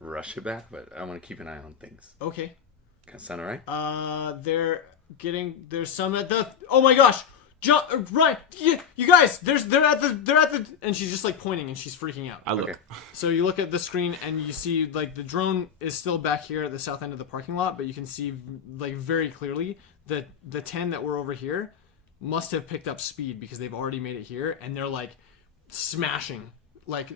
rush it back, but I want to keep an eye on things. Okay. Kind of sound alright? There's some at the, oh my gosh! John, Ryan, you guys, they're at the, and she's just like pointing and she's freaking out. I look. Okay. So you look at the screen and you see like the drone is still back here at the south end of the parking lot, but you can see like very clearly that the 10 that were over here must have picked up speed because they've already made it here and they're like smashing like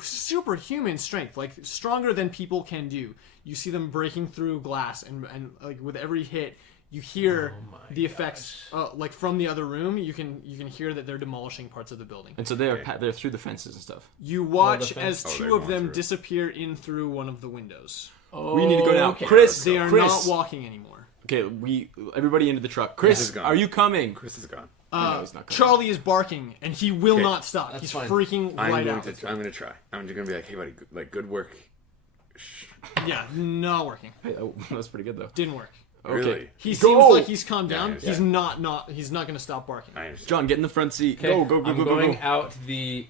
superhuman strength, like stronger than people can do. You see them breaking through glass and like with every hit you hear the effects like from the other room. You can hear that they're demolishing parts of the building. And so they're through the fences and stuff. You watch the as fence- they're two of going them through. disappear in through one of the windows. Oh, We need to go now. okay. Chris, They are Chris. not walking anymore. Okay, everybody into the truck. Chris, is gone. are you coming? Chris is gone. No, he's not coming. Charlie is barking and he will Okay, not stop. that's He's fine. freaking right out. I'm gonna try. I'm just gonna be like, hey buddy, like good work. Shh. Yeah, not working. Hey, that was pretty good though. Didn't work. Okay. Really? He Go! seems like he's calmed down. Yeah, He's not. He's not going to stop barking. I understand. John, get in the front seat. Okay, Go, I'm go, going go. out the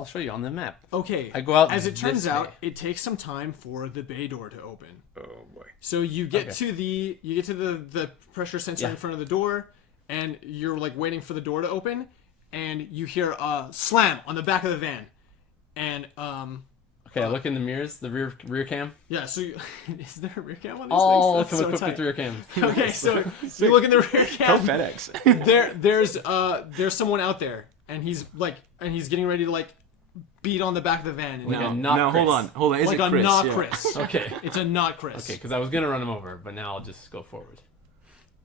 I'll show you on the map. Okay. I go out As it turns this out, way. it takes some time for the bay door to open. Oh boy. So you get to the pressure sensor in front of the door, and you're like waiting for the door to open, and you hear a slam on the back of the van, and Okay, I look in the mirrors, the rear cam. yeah. So is there a rear cam on these All things? equipped with rear cams. Okay, so you look in the rear Tell cam. FedEx. There's someone out there, and he's getting ready to like beat on the back of the van. And Like now- a not No, Chris. hold on. Is like it a Chris? not Yeah. Chris. Okay. It's a not Chris. Okay, because I was gonna run him over, but now I'll just go forward.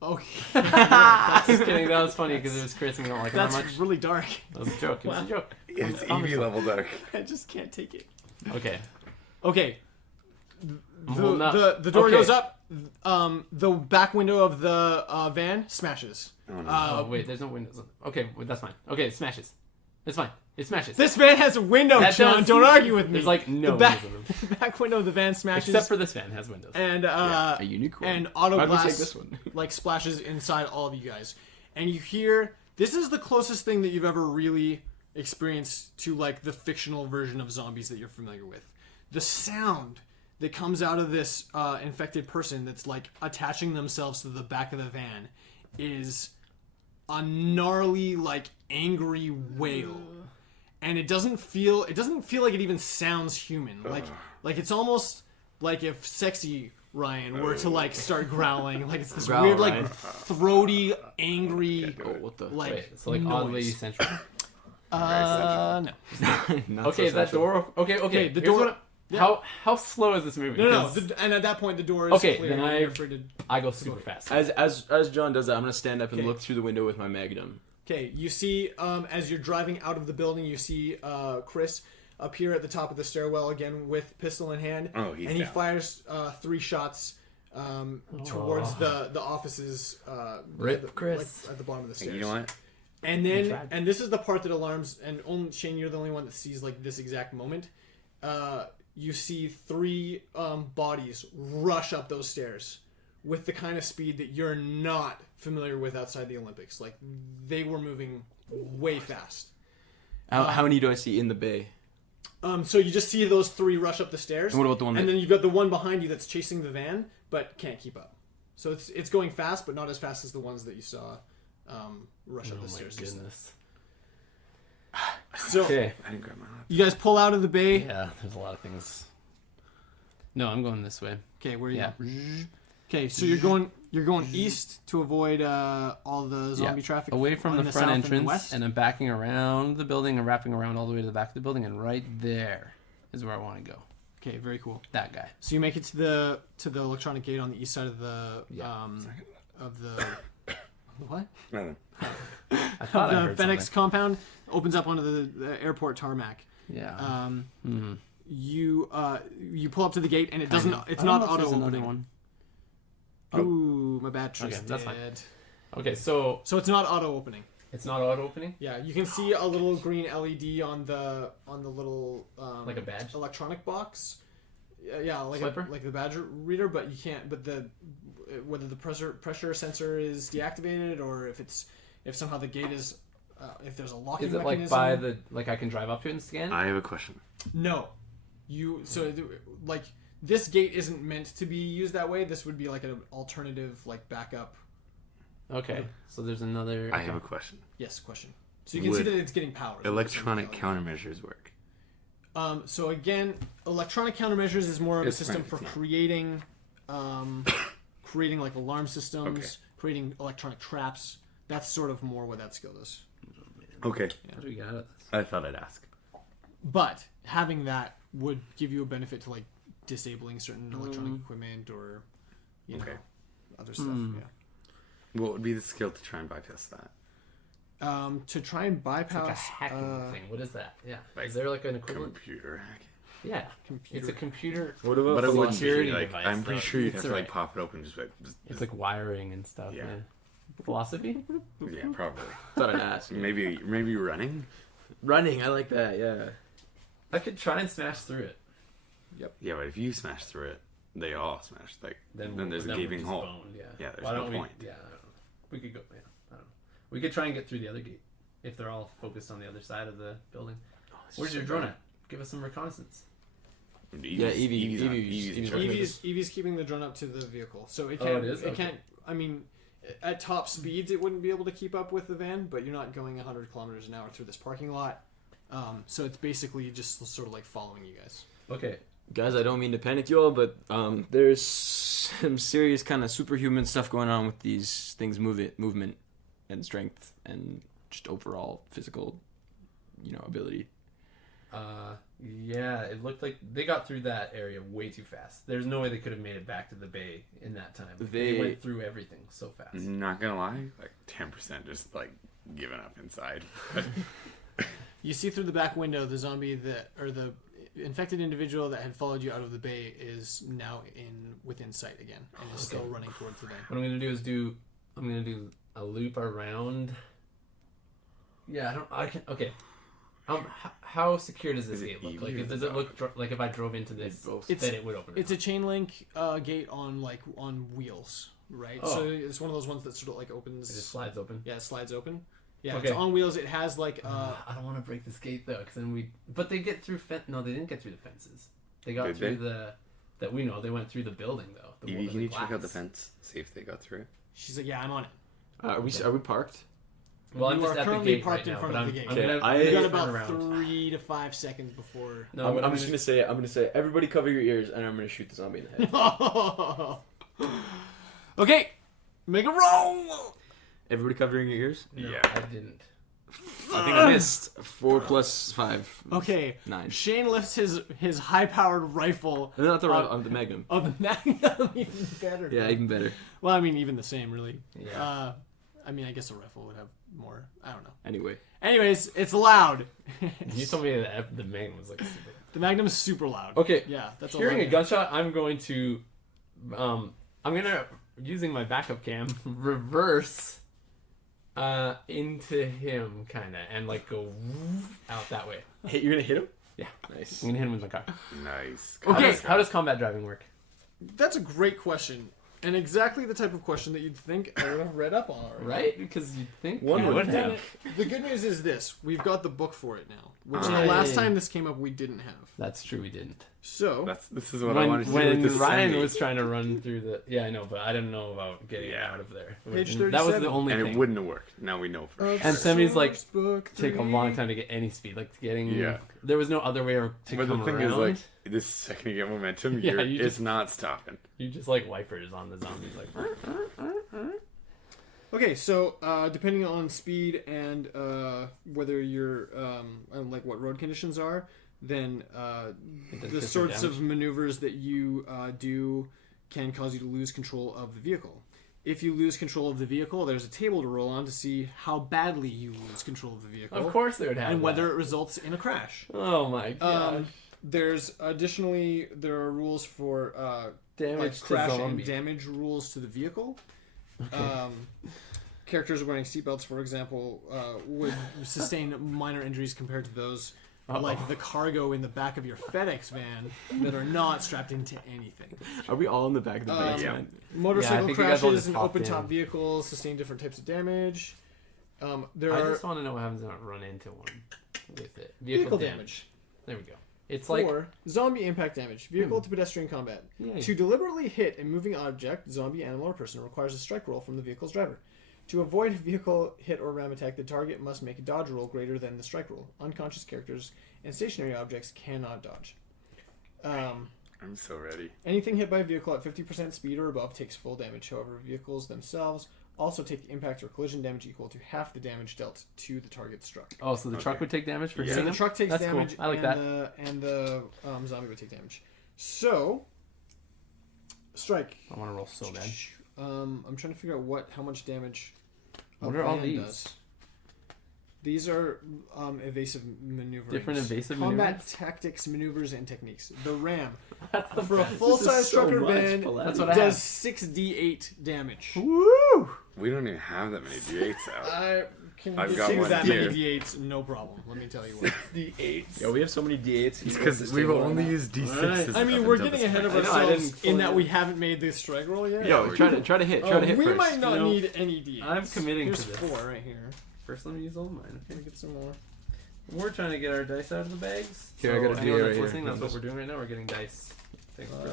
Okay. Just kidding. That was funny because it was Chris and we don't like him that That's much. really dark. That was a joke. It was a joke. It's EV level dark. I just can't take it. Okay. Okay. holding up. The door Okay. goes up. The back window of the van smashes. Oh, no. Oh wait, there's no windows. Okay, wait, that's fine. Okay, it smashes. It's fine. It smashes. This van has a window, That John. does- Don't argue with me. There's like no the back, windows in them. the back window of the van smashes. Except for this van has windows. and A unicorn. and auto Why'd we take blast this one? like splashes inside all of you guys, and you hear this is the closest thing that you've ever really experienced to like the fictional version of zombies that you're familiar with. The sound that comes out of this infected person that's like attaching themselves to the back of the van is a gnarly, like angry wail. And it doesn't feel like it even sounds human. Like it's almost like if sexy Ryan were to like start growling. Like it's this Growl, weird, like Ryan. throaty, angry, Oh, what the? like Wait, so like noise. oddly central. No. Not Okay, so that special. door. Okay. the here's door- what- How slow is this moving? No. 'Cause And at that point, the door is Okay, clear. then and I- you're free to... I go super fast. As John does that, I'm gonna stand up and Okay. look through the window with my magnum. Okay, you see, as you're driving out of the building, you see Chris appear at the top of the stairwell again with pistol in hand. Oh, he's and he down. fires 3 shots towards the offices. Rip, at the, Chris. like, at the bottom of the stairs. You know what? And then, and this is the part that alarms, and only Shane, you're the only one that sees like this exact moment. You see 3 bodies rush up those stairs with the kind of speed that you're not familiar with outside the Olympics. Like they were moving way fast. How many do I see in the bay? So you just see those 3 rush up the stairs. And what about the one And that- then you've got the one behind you that's chasing the van, but can't keep up. So it's going fast, but not as fast as the ones that you saw rush up Oh the my stairs. goodness. So Okay. I didn't grab my laptop. you guys pull out of the bay. Yeah, there's a lot of things. No, I'm going this way. Okay, where are you? Yeah. Okay, so you're going east to avoid all the zombie traffic Away from on the south front and the entrance, west. and I'm backing around the building and wrapping around all the way to the back of the building, and right there is where I want to go. Okay, very cool. That guy. So you make it to the electronic gate on the east side of the of the what? Nothing. I thought I The heard FedEx something. compound opens up onto the airport tarmac. Yeah. You pull up to the gate and it doesn't. It's I don't not know if auto there's another opening. one. Ooh, my battery's Okay, that's fine. dead. Okay, so So it's not auto opening. it's not auto opening. Yeah, you can see a little green LED on the little Like a badge? electronic box. Yeah, like Swiper? like the badge reader, but you can't. But the whether the pressure sensor is deactivated or if somehow the gate is if there's a locking Is it mechanism. like by the like I can drive up to it and scan? I have a question. No, like this gate isn't meant to be used that way. This would be like an alternative like backup. Okay, so there's another. I have a question. Yes, question. So you can see Would that it's getting power. Electronic countermeasures work? So again, electronic countermeasures is more of It's a system fine, for it's not. creating like alarm systems, Okay. creating electronic traps. That's sort of more what that skill is. Okay. What do we got? Out of this? I thought I'd ask. But having that would give you a benefit to like disabling certain electronic equipment or you know Okay. other stuff. What would be the skill to try and bypass that? Yeah. To try and It's like a bypass hacking thing. What is that? Yeah. like Is there like an equivalent? Computer hacking. Yeah. It's a computer. What about But it wouldn't be security like device, I'm pretty though. sure you'd It's have to like alright. pop it open and just like It's like wiring and stuff. Yeah. Yeah. Philosophy? yeah, probably. Thought I'd ask. Maybe running. Running, I like that. Yeah. I could try and smash through it. Yeah, but if you smash through it, they all smash. Like then there's a we're gaping just hole. boned, yeah. Yeah, there's Why no don't we- point. Yeah, I don't know. We could go. Yeah, I don't know. We could try and get through the other gate if they're all focused on the other side of the building. Where's your drone at? Give us some reconnaissance. Yeah, Evie's Evie's keeping the drone up to the vehicle, so it Oh, can't. it is? It Okay. can't. I mean, at top speeds, it wouldn't be able to keep up with the van, but you're not going 100 kilometers an hour through this parking lot. So it's basically just sort of like following you guys. Okay. Guys, I don't mean to panic you all, but there's some serious kind of superhuman stuff going on with these things, movement and strength and just overall physical, ability. Yeah, it looked like they got through that area way too fast. There's no way they could have made it back to the bay in that time. They went through everything so fast. Not gonna lie, like 10% just like giving up inside. You see through the back window the zombie the infected individual that had followed you out of the bay is now within sight again and is still running towards the bay. What I'm gonna do is I'm gonna do a loop around. Yeah, okay. How secure does this gate look? Like, does it look like if I drove into this, then it would open? It's a chain link gate on wheels, right? Oh. So it's one of those ones that sort of like opens. It just slides open. Yeah, it slides open. Yeah, Okay. it's on wheels. It has like. I don't want to break this gate though, because then we. But they get through. No, they didn't get through the fences. They got Did through they? That we know. They went through the building though. Evie, can you check out the glass. fence? See if they got through it. She's like, yeah, I'm on it. Are we parked? Well, I'm You just are at the currently gate parked right in now, front but of I'm the gate. gonna. Okay, You got turn about around. 3 to 5 seconds before. No, I'm what just gonna say everybody cover your ears, and I'm gonna shoot the zombie in the head. Okay, make a roll. Everybody covering your ears? No, Yeah. I didn't. I think I missed. 4 plus 5. Okay, 9. Shane lifts his high-powered rifle. Not the the Magnum. Oh, the Magnum, even better. Yeah, even better. Well, I mean, even the same, really. Yeah. I mean, I guess a rifle would have more. I don't know. Anyway. Anyways, it's loud. You told me that the Magnum was like super. The Magnum is super loud. Okay. Yeah, that's all. Hearing a Magnum. gunshot, I'm going to, using my backup cam, reverse, into him kind of, and like go out that way. Hey, you're gonna hit him? Yeah. Nice. I'm gonna hit him with my car. Nice. Okay. How does combat driving work? That's a great question, and exactly the type of question that you'd think I would have read up on already. Right? Because you'd think One you would would have. have. The good news is this: we've got the book for it now, which the Right. last time this came up we didn't have. That's true, we didn't. So This is what I wanted to do with When this Ryan semi. was trying to run through the... Yeah, I know, but I didn't know about getting Yeah. out of there. Page That was 37. the only And thing. it wouldn't have worked. Now we know for And sure. Semi's like, book take a 3. long time to get any speed. Like getting... Yeah. There was no other way to But the come thing around. is, like, this second you get momentum, Yeah, you it's just- not stopping. You just like wipers on the zombies. Like... Okay, so depending on speed and whether you're and like what road conditions are, then the different sorts damage. of maneuvers that you do can cause you to lose control of the vehicle. If you lose control of the vehicle, there's a table to roll on to see how badly you lose control of the vehicle. Of course they would have And that. whether it results in a crash. Oh my god. There are rules for Damage like to crash and zombie. damage rules to the vehicle. Characters wearing seatbelts, for example, would sustain minor injuries compared to those like the cargo in the back of your FedEx van that are not strapped into anything. Are we all in the back of the base, yeah. man? Motorcycle think you guys all crashes just and hopped open-top in. vehicles sustain different types of damage. There I are just want to know what happens when I run into one with it. vehicle damage. There we go. It's like... Or zombie impact damage. Vehicle to pedestrian combat. Yeah. To deliberately hit a moving object, zombie, animal, or person requires a strike roll from the vehicle's driver. To avoid a vehicle hit or ram attack, the target must make a dodge roll greater than the strike roll. Unconscious characters and stationary objects cannot dodge. I'm so ready. Anything hit by a vehicle at 50% speed or above takes full damage. However, vehicles themselves also take impact or collision damage equal to half the damage dealt to the target struck. Oh, so the truck would take damage for Yeah. So hitting the them? truck takes That's damage, cool. I like and that. the zombie would take damage. So, strike. I want to roll so bad. I'm trying to figure out how much damage. a What are all van these? does. These are evasive maneuvers. Different evasive combat maneuvers? tactics, maneuvers, and techniques. The RAM That's the for a full-size so trucker much, van Palladio. That's what I does have. 6d8 damage. Woo! We don't even have that many D8s out. I can I've get got through one that here. many d8s, no problem. Let me tell you what. The 8s. Yo, we have so many D8s. It's you guys because just we've take only one. used D6s. Alright. I mean, up we're until getting this ahead of point. I know, I ourselves didn't in that fully- we haven't made this strike roll yet. Yo, try to hit we first. might not You know, need any d8s. I'm committing Here's to this. 4 right here. First, let me use all mine. Let me get some more. We're trying to get our dice out of the bags. Here, I So got a anyone DA that's right listening, here. that's what we're doing right now. We're getting dice. Thanks, bro.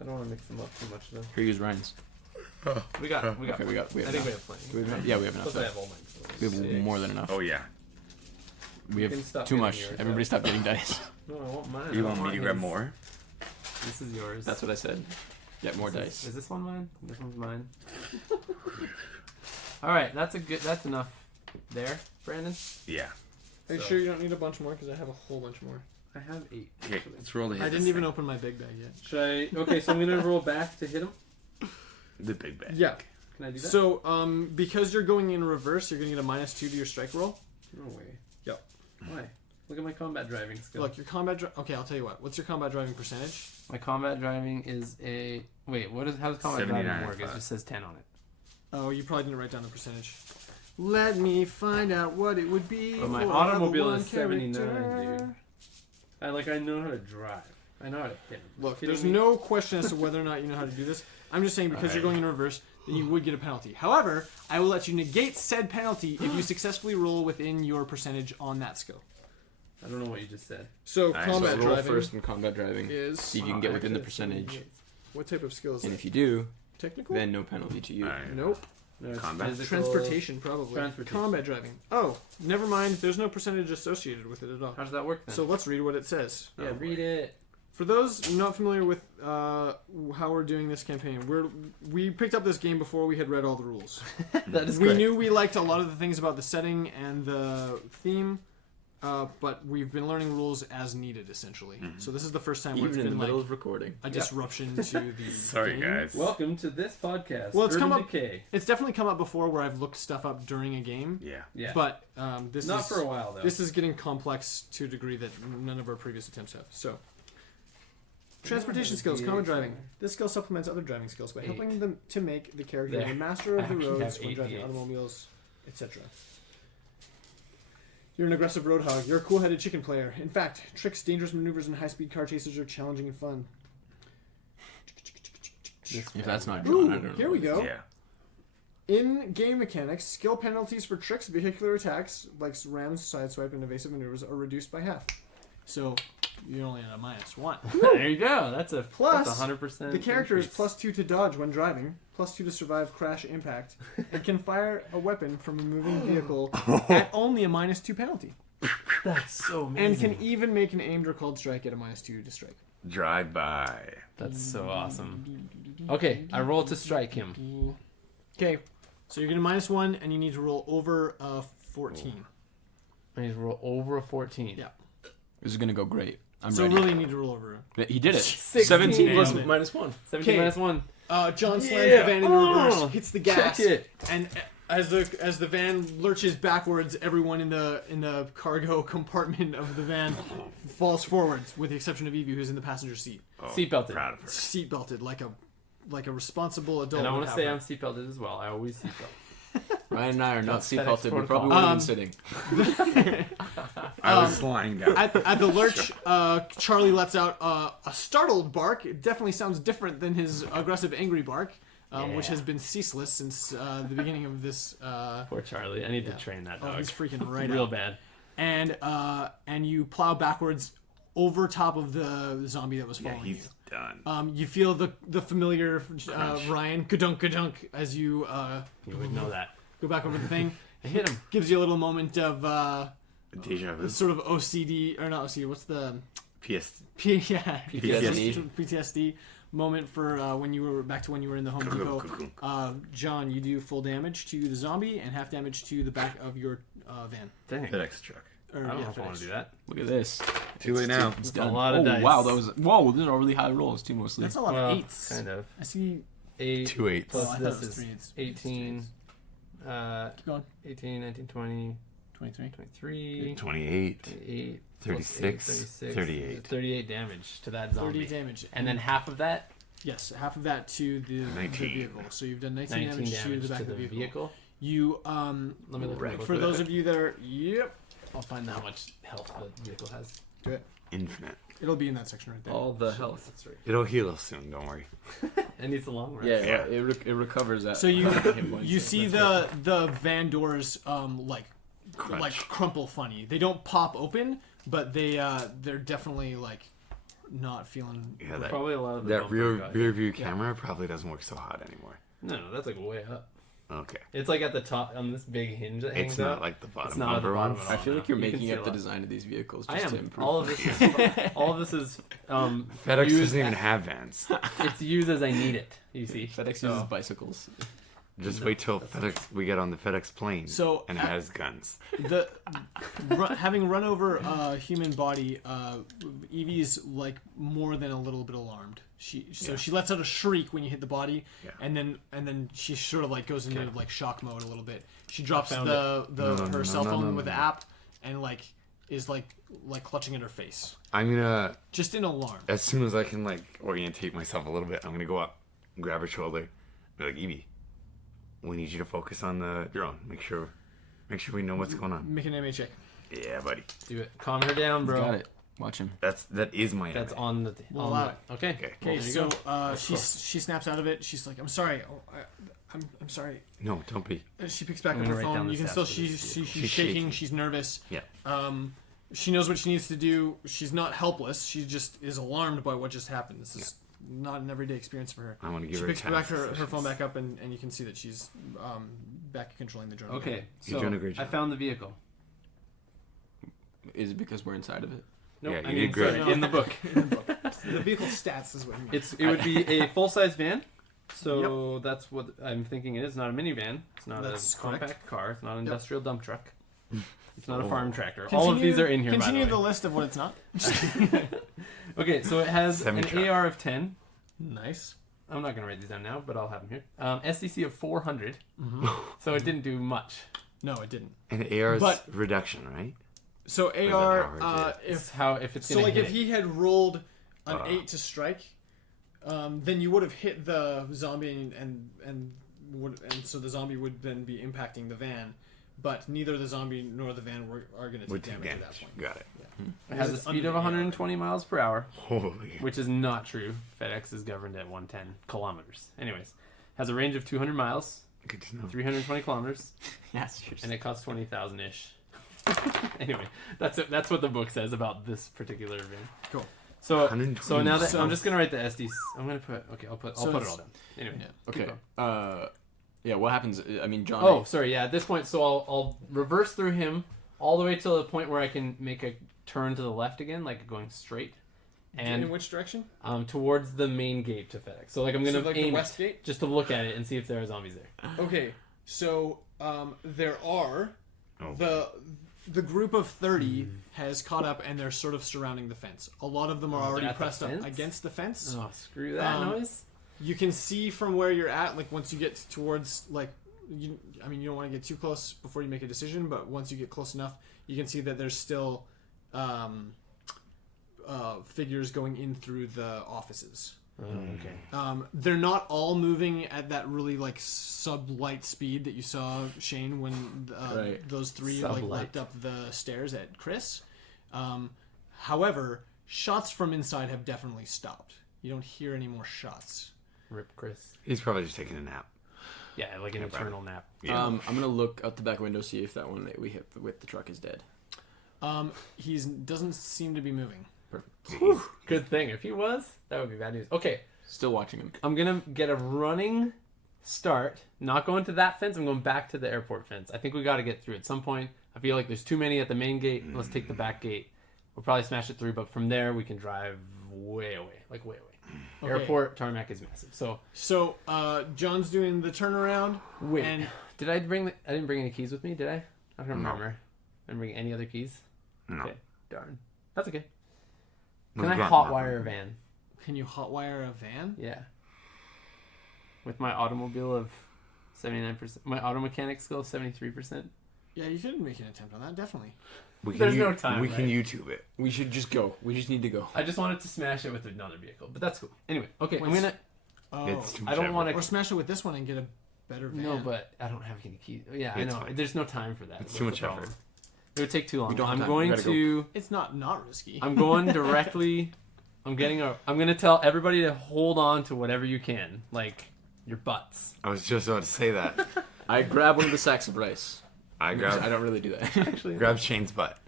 I don't want to mix them up too much though. Here, use Ryan's. We got. Okay, we have I think enough. we have plenty. Do we have enough? Yeah, we have enough. Plus I have all mine. So We have six. more than enough. Oh yeah. We You can have stop too getting much. yours Everybody out. stop getting dice. No, I want mine. You I want me to his. grab more? This is yours. That's what I said. Get more dice. Is this one mine? This one's mine. All right, that's enough. There, Brandon. Yeah. Are you So- sure you don't need a bunch more? Because I have a whole bunch more. I have 8. Okay, actually. let's roll to hit I this didn't even thing. open my big bag yet. Should I? Okay, so I'm gonna roll back to hit him. The big bag. Yeah. Can I do that? So, because you're going in reverse, you're going to get a -2 to your strike roll. No way. Yep. Why? Look at my combat driving skill. Look, your combat. Okay, I'll tell you what. What's your combat driving percentage? My combat driving is a wait. How does combat driving 79 work? It five. just says 10 on it. Oh, you probably didn't write down the percentage. Let me find out what it would be. But my for automobile level is 1 79, character. dude. I know how to drive. I know how to hit him. Look, Kidding there's me? no question as to whether or not you know how to do this. I'm just saying because you're going in reverse, then you would get a penalty. However, I will let you negate said penalty if you successfully roll within your percentage on that skill. I don't know what you just said. So Alright, combat So roll driving first in combat driving. is See if you can get within the Okay, percentage. What type of skill is And it? if you do, Technical? then no penalty to you. Alright. Nope. No, it's Combat? physical- Transportation, probably. Transportation. Combat driving. Oh, never mind. There's no percentage associated with it at all. How does that work then? So let's read what it says. yeah, read it. For those not familiar with how we're doing this campaign, we picked up this game before we had read all the rules. That is We correct. knew we liked a lot of the things about the setting and the theme, but we've been learning rules as needed, essentially. So this is the first time where Even it's in the been middle like of recording. a disruption to the Sorry, game. guys. Welcome to this podcast. Well, it's come Urban up- Decay. It's definitely come up before where I've looked stuff up during a game, Yeah. Yeah, but this not is for a while though. this is getting complex to a degree that none of our previous attempts have. So. Transportation skills, combat driving. This skill supplements other driving skills by helping them to make the character There. a master of I the actually roads have when 8 driving D8s. automobiles, etc. You're an aggressive roadhog. You're a cool-headed chicken player. In fact, tricks, dangerous maneuvers, and high-speed car chases are challenging and fun. If that's not Ooh, drawn, I don't know. here we go. Yeah. In game mechanics, skill penalties for tricks, vehicular attacks like rams, sideswipe, and evasive maneuvers are reduced by half. So you're only at a -1. There you go. That's a Plus, that's 100%. The character is increase. +2 to dodge when driving, +2 to survive crash impact, and can fire a weapon from a moving vehicle at only a -2 penalty. That's so amazing. And can even make an aimed or called strike at a -2 to strike. Drive by. That's so awesome. Okay, I roll to strike him. Okay, so you're getting -1, and you need to roll over 14. I need to roll over a 14. Yeah. This is gonna go great. I'm So ready. really you need to roll over. He did it. 16 17 plus damn it. -1. 17 Okay. minus 1. John slams Yeah. the van in reverse, hits the gas, Check it. and as the van lurches backwards, everyone in the cargo compartment of the van falls forwards, with the exception of Evie, who's in the passenger seat, Oh, Seatbelted. Proud of her. seatbelted like a responsible adult. And I would want to have say her. I'm seatbelted as well. I always seatbelt. Ryan and I are not That's FedEx seatbelted. We protocol. probably would have been sitting. I was lying down. At the lurch, Charlie lets out a startled bark. It definitely sounds different than his aggressive, angry bark, which has been ceaseless since the beginning of this. Poor Charlie. I need Yeah. to train that Oh, dog. he's freaking right Real out. bad. And you plow backwards over top of the zombie that was Yeah, following he's done. you. You feel the familiar Ryan kadunk kadunk as you You would know that. go back over the thing. I hit him. Gives you a little moment of Deja vu. sort of OCD or not OCD. What's the PS. PTSD moment for when you were back to when you were in the Home Depot. John, you do full damage to the zombie and half damage to the back of your van. Dang. FedEx truck. Or, I don't know yeah, if I want FedEx. to do that. Look at this. Too late now. It's a done. lot of oh dice. wow, that was these are really high rolls too, mostly. That's a lot Well, of eights. kind of. I see. 8 2 8s. plus Oh, I thought this it was is 3 eights. 18. Keep going. 18, 19, 20, 23. 23, 28. 28, 36, 36, 38. 38 damage to that zombie. 30 damage. And then half of that, Yes, half of that to the 19. vehicle. So you've done 19, 19 damage to the back of the vehicle. You Let me look at for those of you that are I'll find out how much health the vehicle has. do it. Infinite. It'll be in that section right there. all the health. That's right. It'll heal us soon, don't worry. It needs a long rest. Yeah, it recovers that. So you hit points. you see the van doors Crunch. like crumple funny. They don't pop open, but they're definitely like not feeling. Yeah, that, Probably a lot of the that bumper guys. rear view camera probably doesn't work so hot anymore. No, that's like way up. Okay. It's like at the top on this big hinge that hangs It's not out. like the bottom It's not at the bumper bottom ones. at all. I feel like you're You can making see up a the lot. design of these vehicles I just to am. improve. All of this is FedEx used doesn't even as- have vans. it's used as I need it. You see, FedEx So- uses bicycles. Just wait till we get on the FedEx plane So, and it has guns. Having run over a human body, Evie's like more than a little bit alarmed. She lets out a shriek when you hit the body, Yeah. and then she sort of like goes into like shock mode a little bit. She drops found her cell phone with the no. app and like is like clutching at her face, I'm gonna, just in alarm. as soon as I can like orientate myself a little bit, I'm gonna go up, grab her shoulder, be like, Evie, we need you to focus on the drone. Make sure we know what's going on. Make an MA check. Yeah, buddy. do it. Calm her down, bro. Got it. Watch him. That is my. That's enemy. on the. We'll on allow the it. okay. Okay. Okay, there you so go. she snaps out of it. She's like, "I'm sorry. I'm sorry." No, don't be. And she picks back I'm up gonna her write down phone. the You can stats still for she's this she's shaking. She's nervous. Yeah. She knows what she needs to do. She's not helpless. She just is alarmed by what just happened. This is not an everyday experience for her. I want to give She her. picks a back task her sessions. phone back up, and you can see that she's back controlling the drone. Okay, You're so doing a great I job. found the vehicle. Is it because we're inside of it? Nope, Yeah, I you mean, did great. sorry, in the book. The vehicle stats is what you mean. It would be a full size van. So that's what I'm thinking it is. Not a minivan. It's not That's a correct. compact car. It's not an industrial dump truck. It's not a Oh. farm tractor. All of these are in here. Continue by the the way. list of what it's not. Okay, so it has an Semi-truck. AR of 10. Nice. I'm not gonna write these down now, but I'll have them here. SDC of 400. Mm-hmm. So it didn't do much. No, it didn't. And AR's But- reduction, right? So that AR, average? It's if if it's so, gonna like hit if it. he had rolled an Uh. 8 to strike, then you would have hit the zombie and so the zombie would then be impacting the van, but neither the zombie nor the van are going to Would take take damage at that damage. point. Got it. It has a It's speed under of the 120 miles per hour, Holy. which is not true. FedEx is governed at 110 kilometers. Anyways, has a range of 200 miles, Good to know. 320 kilometers, Yeah, seriously. and it costs 20,000 ish. Anyway, that's it. That's what the book says about this particular van. Cool. So 120 now that So- I'm just gonna write the SD. I'm gonna put. Okay, I'll put So it it's- all down. Anyway. Yeah. keep Okay. going. Yeah. What happens? I mean, John. Oh, sorry. Yeah. At this point, so I'll reverse through him all the way to the point where I can make a turn to the left again, like going straight, In and which direction? towards the main gate to FedEx. So like I'm gonna So, like, the aim west it gate? just to look at it and see if there are zombies there. Okay, so there are Oh. the group of 30 has caught up and they're sort of surrounding the fence. A lot of them are Oh, they're already at the pressed up fence? against the fence. Oh, screw that noise. You can see from where you're at, like once you get towards like you don't want to get too close before you make a decision, but once you get close enough, you can see that there's still figures going in through the offices. Oh, okay. They're not all moving at that really like sub-light speed that you saw, Shane, when Right. those three like Sub-light. leapt up the stairs at Chris. However, shots from inside have definitely stopped. You don't hear any more shots. Rip Chris. He's probably just taking a nap. Yeah, like an eternal nap. Yeah. I'm gonna look out the back window, see if that one that we hit with the truck is dead. He's doesn't seem to be moving. Whew, good thing. If he was, that would be bad news. Okay, Still watching him. I'm gonna get a running start. Not going to that fence. I'm going back to the airport fence. I think we got to get through at some point. I feel like there's too many at the main gate. Let's take the back gate. We'll probably smash it through, but from there we can drive way away, like way away. Okay. Airport tarmac is massive. So John's doing the turnaround. wait, And did I bring? I didn't bring any keys with me, did I? I don't remember. I didn't bring any other keys. No. Okay, darn. That's okay. We've Can I got hotwire a nothing. van? can you hotwire a van? Yeah. With my automobile of 79%, my auto mechanic skill of 73%. Yeah, you could make an attempt on that, definitely. There's no time, We can right? YouTube it. We should just go. We just need to go. I just wanted to smash it with another vehicle, but that's cool. Anyway, okay, I'm What's- gonna. Oh, It's too much I don't effort. want or to. smash it with this one and get a better van. No, but I don't have any keys. Yeah, I It's know. fine. There's no time for that. It's That's too much the problem. effort. It would take too long. We don't have I'm time. going We gotta to. It's not risky. I'm going directly. I'm gonna tell everybody to hold on to whatever you can, like your butts. I was just about to say that. I grab one of the sacks of rice. I don't really do that. Actually, grab Shane's butt.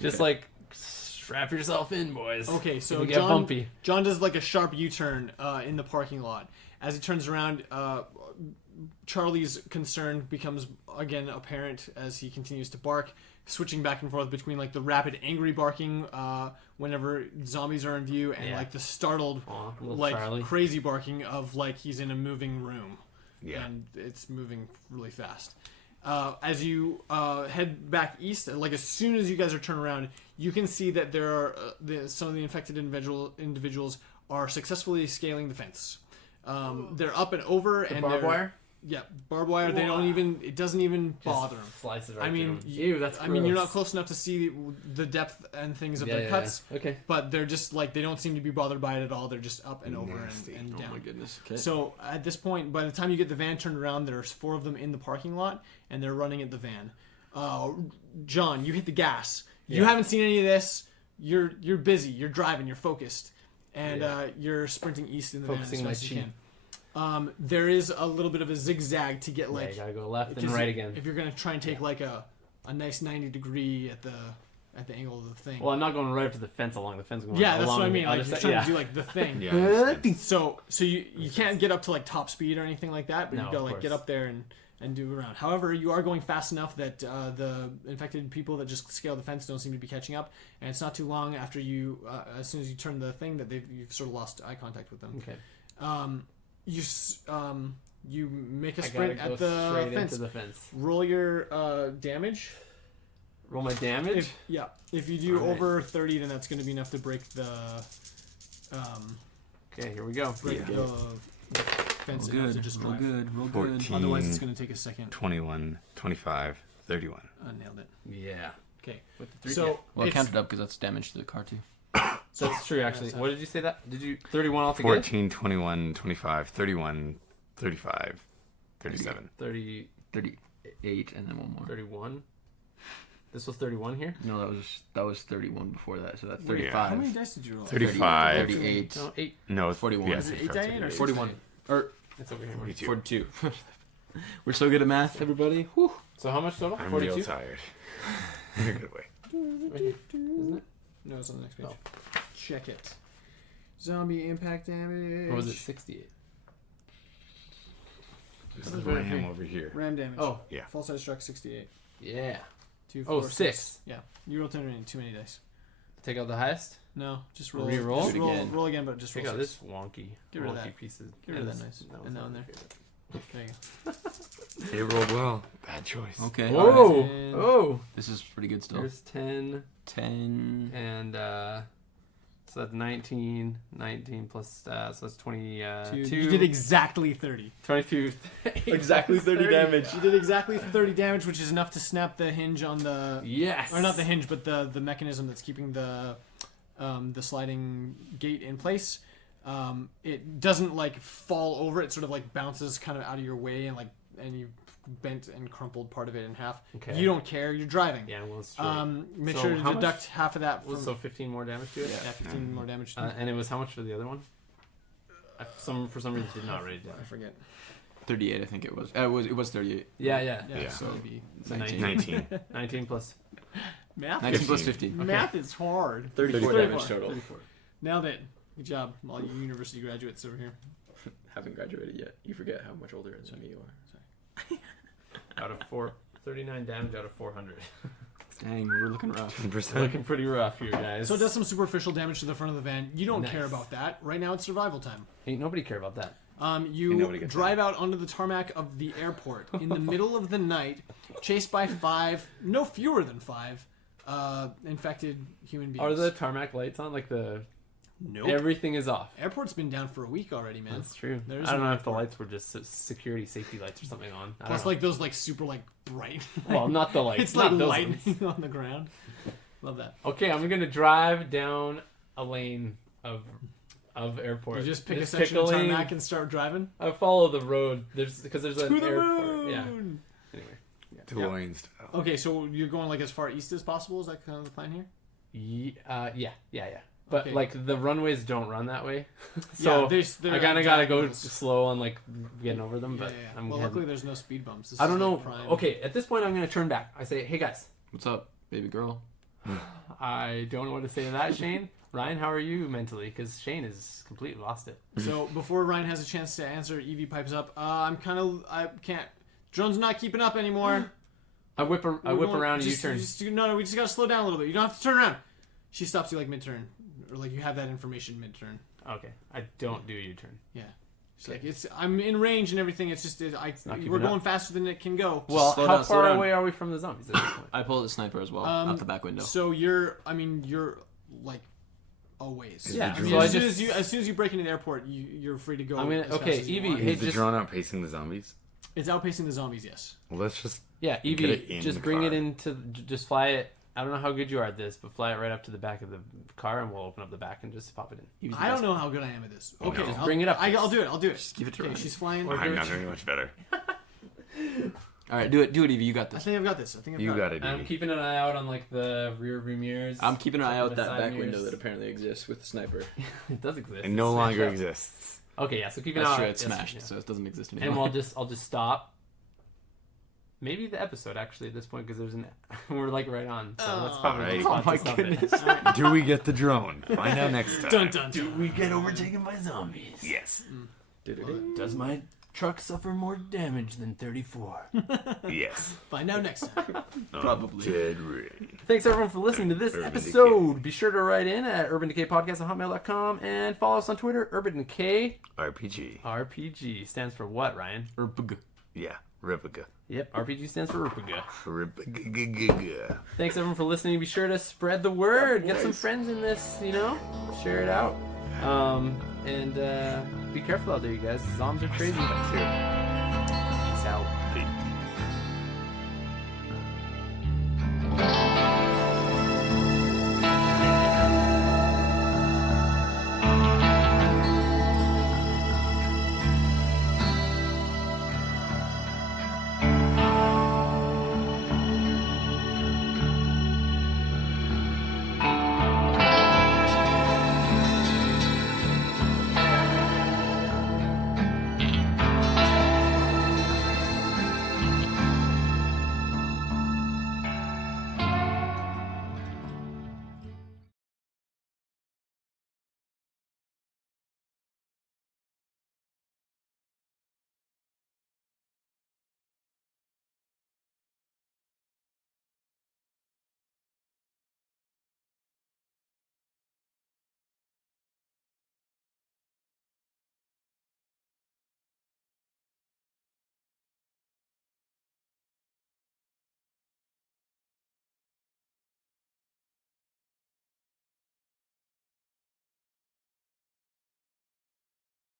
just like strap yourself in, boys. Okay, so It'll get bumpy. John does like a sharp U-turn in the parking lot. As he turns around, Charlie's concern becomes again apparent as he continues to bark, switching back and forth between like the rapid angry barking whenever zombies are in view and like the startled like Charlie. crazy barking of like he's in a moving room. Yeah. And it's moving really fast. As you head back east, like as soon as you guys are turned around, you can see that there are some of the infected individuals are successfully scaling the fence. They're up and over, and Barbed wire. Yeah, barbed wire. They don't even. It doesn't even bother them. Slices right I mean, through 'em. Ew, that's I mean, you're gross. not close enough to see the depth and things of their Yeah. cuts. Okay. But they're just like they don't seem to be bothered by it at all. They're just up and over Nasty. and Oh down. my goodness. Okay. So at this point, by the time you get the van turned around, there's 4 of them in the parking lot, and they're running at the van. John, you hit the gas. You haven't seen any of this. You're busy. You're driving. You're focused, and you're sprinting east in the Focusing van my as fast as you chi. can. There is a little bit of a zigzag to get Yeah, like you gotta go left and 'cause right again. if you're gonna try and take like a nice 90-degree at the angle of the thing. Well, I'm not going right up to the fence along the fence. Going Yeah, that's along what I the mean. Like other you're side. trying to do like the thing. Yeah. So you can't get up to like top speed or anything like that, but No, you gotta of like get course. up there and do around. However, you are going fast enough that the infected people that just scale the fence don't seem to be catching up, and it's not too long after you, as soon as you turn the thing, that you've sort of lost eye contact with them. Okay. You make a I sprint gotta go at the straight fence. into the fence. Roll your damage. Roll my damage. If you do Alright. over 30, then that's going to be enough to break the Okay, here we go. the fence Real enough to good. just Real drive. good. Real 14. good. Otherwise, it's going to take a second. 21, 25, 31. Nailed it. Yeah. Okay. With the 3. So Well, I it's- counted up because that's damage to the car too. So that's true, actually. That's What did you say that? Did you 31 altogether? 14, 21, 25, 31, 35, 37. 30, 38 and then one more. 31. This was 31 here. No, that was 31 before that, so that's Wait, 35. How many dice did you roll? 35. 38. No, 8. No, 41. Yeah, Is it 8 35, die in or 41. Or It's over here. 42. 42. We're so good at math, everybody. Whew. So how much total? I'm 42. real tired. In a good way. Right here, isn't it? No, it's on the next page. Oh. Check it. Zombie impact damage. Or was it 68? This That is was where I right am here. over here. Ram damage. Oh, Yeah. Full size struck 68. yeah. 2, Oh, 4, 6. Yeah. You rolled 10 too many dice. Take out the highest. No, just roll. Re-roll? Just Do it roll, again. roll again, but just Take roll out 6. this wonky, Get rid of wonky that. pieces. Get rid of that this- noise. was And that not one my there. favorite. There you go. It rolled well. Bad choice. Okay. Whoa! And- Oh! This is pretty good still. There's 10, 10. and so that's 19 plus, so that's 22. You did exactly 30. 22. Exactly 30 damage. You did exactly 30 damage, which is enough to snap the hinge on the... Yes! Or not the hinge, but the mechanism that's keeping the sliding gate in place. It doesn't like fall over. It sort of like bounces kind of out of your way and you bent and crumpled part of it in half. Okay. You don't care. You're driving. Yeah, well, it's straight. Make So sure to how much? deduct half of that from... So 15 more damage to it? yeah, 15 more damage. And it was how much for the other one? For some reason did not write it down. I forget. 38, I think it was. It was 38. Yeah, yeah. Yeah, Yeah. so maybe... So 19. 19 plus. Math, 19 plus 15. 50. math is hard. 34 damage 34. total. 34. Nailed it. Good job, all you university graduates over here. Haven't graduated yet. You forget how much older than me you are. Out of 39 damage out of 400. Dang, we're looking rough. 10%. Looking pretty rough here, guys. So it does some superficial damage to the front of the van. You don't Nice. care about that. Right now it's survival time. Ain't nobody care about that. Ain't You nobody gets drive out onto the tarmac of the airport in the middle of the night, chased by 5, no fewer than 5, infected human beings. Are the tarmac lights on? Like Nope. everything is off. Airport's been down for a week already, man. That's true. There is I don't no know if the airport. lights were just security safety lights or something on. I Plus, don't know. like those, like super, like bright. well, not the lights. it's like not those lightning ones. on the ground. Love that. Okay, I'm gonna drive down a lane of airport. You just pick a Just section of lane. tarmac and start driving. I follow the road. Because there's To an the airport. moon. Yeah. Anyway. To Waynesville. Okay, so you're going like as far east as possible. Is that kind of the plan here? Yeah. But Okay. like the runways don't run that way, so they're I kind of gotta go diagonals. slow on like getting over them. But Yeah. I'm Well, heading- luckily there's no speed bumps. This I don't is, know. like, prime. Okay, at this point I'm gonna turn back. I say, hey guys, What's up, baby girl? I don't know what to say to that, Shane. Ryan, how are you mentally? Because Shane has completely lost it. So before Ryan has a chance to answer, Evie pipes up. I can't. Drone's not keeping up anymore. I whip around and you turn. No, we just gotta slow down a little bit. You don't have to turn around. She stops you like mid-turn, or like you have that information mid-turn. Okay, I don't do a U-turn. Yeah. She's like, I'm in range and everything. It's just not we're keeping going up. faster than it can go. Well, slow how down, slow far down. away are we from the zombies at this point? I pulled a sniper as well out the back window. So you're like a ways. Yeah, I mean, so as soon as you break into the airport, you're free to go. I'm gonna- as fast okay, as you Evie, want. hey, Is the just- drone outpacing the zombies? It's outpacing the zombies. Yes. Well, let's just Yeah, Get it Evie, in just the bring it car. into, just fly it. I don't know how good you are at this, but fly it right up to the back of the car, and we'll open up the back and just pop it in. Evie's the I don't best. know how good I am at this. Oh, Okay, no. Just bring it up. I'll do it. I'll do it. Just give it to Okay, Ryan. she's flying. Or- I'm not doing much better. All right, do it, Evie. You got I this. think I've got this. I think I've You got it, I'm Evie. keeping an eye out on like the rear view mirrors. I'm keeping an eye out the that side back mirrors. window that apparently exists with the sniper. It does exist. It no It's longer smashed up. exists. Okay, yeah. So keep an eye That's out. true. It's Yes, smashed, yeah. so it doesn't exist And anymore. I'll just stop. Maybe the episode actually at this point because there's we're like right on. So that's probably Alrighty. the spot Oh my to stop it. goodness. Do we get the drone? Find out next time. Dun dun. Do we get overtaken by zombies? Yes. Does my truck suffer more damage than 34? Yes. Find out next time. Probably. Dead rain. Thanks everyone for listening to this Urban episode. Decay. Be sure to write in at UrbanDecayPodcast@hotmail.com and follow us on Twitter. Urban Decay RPG. RPG stands for what, Ryan? Urbg. Yeah. Replica. Yep, RPG stands for Urpaga. Replica. Thanks everyone for listening. Be sure to spread the word. Get some friends in this, share it out. And be careful out there, you guys. Zombies are crazy. Here.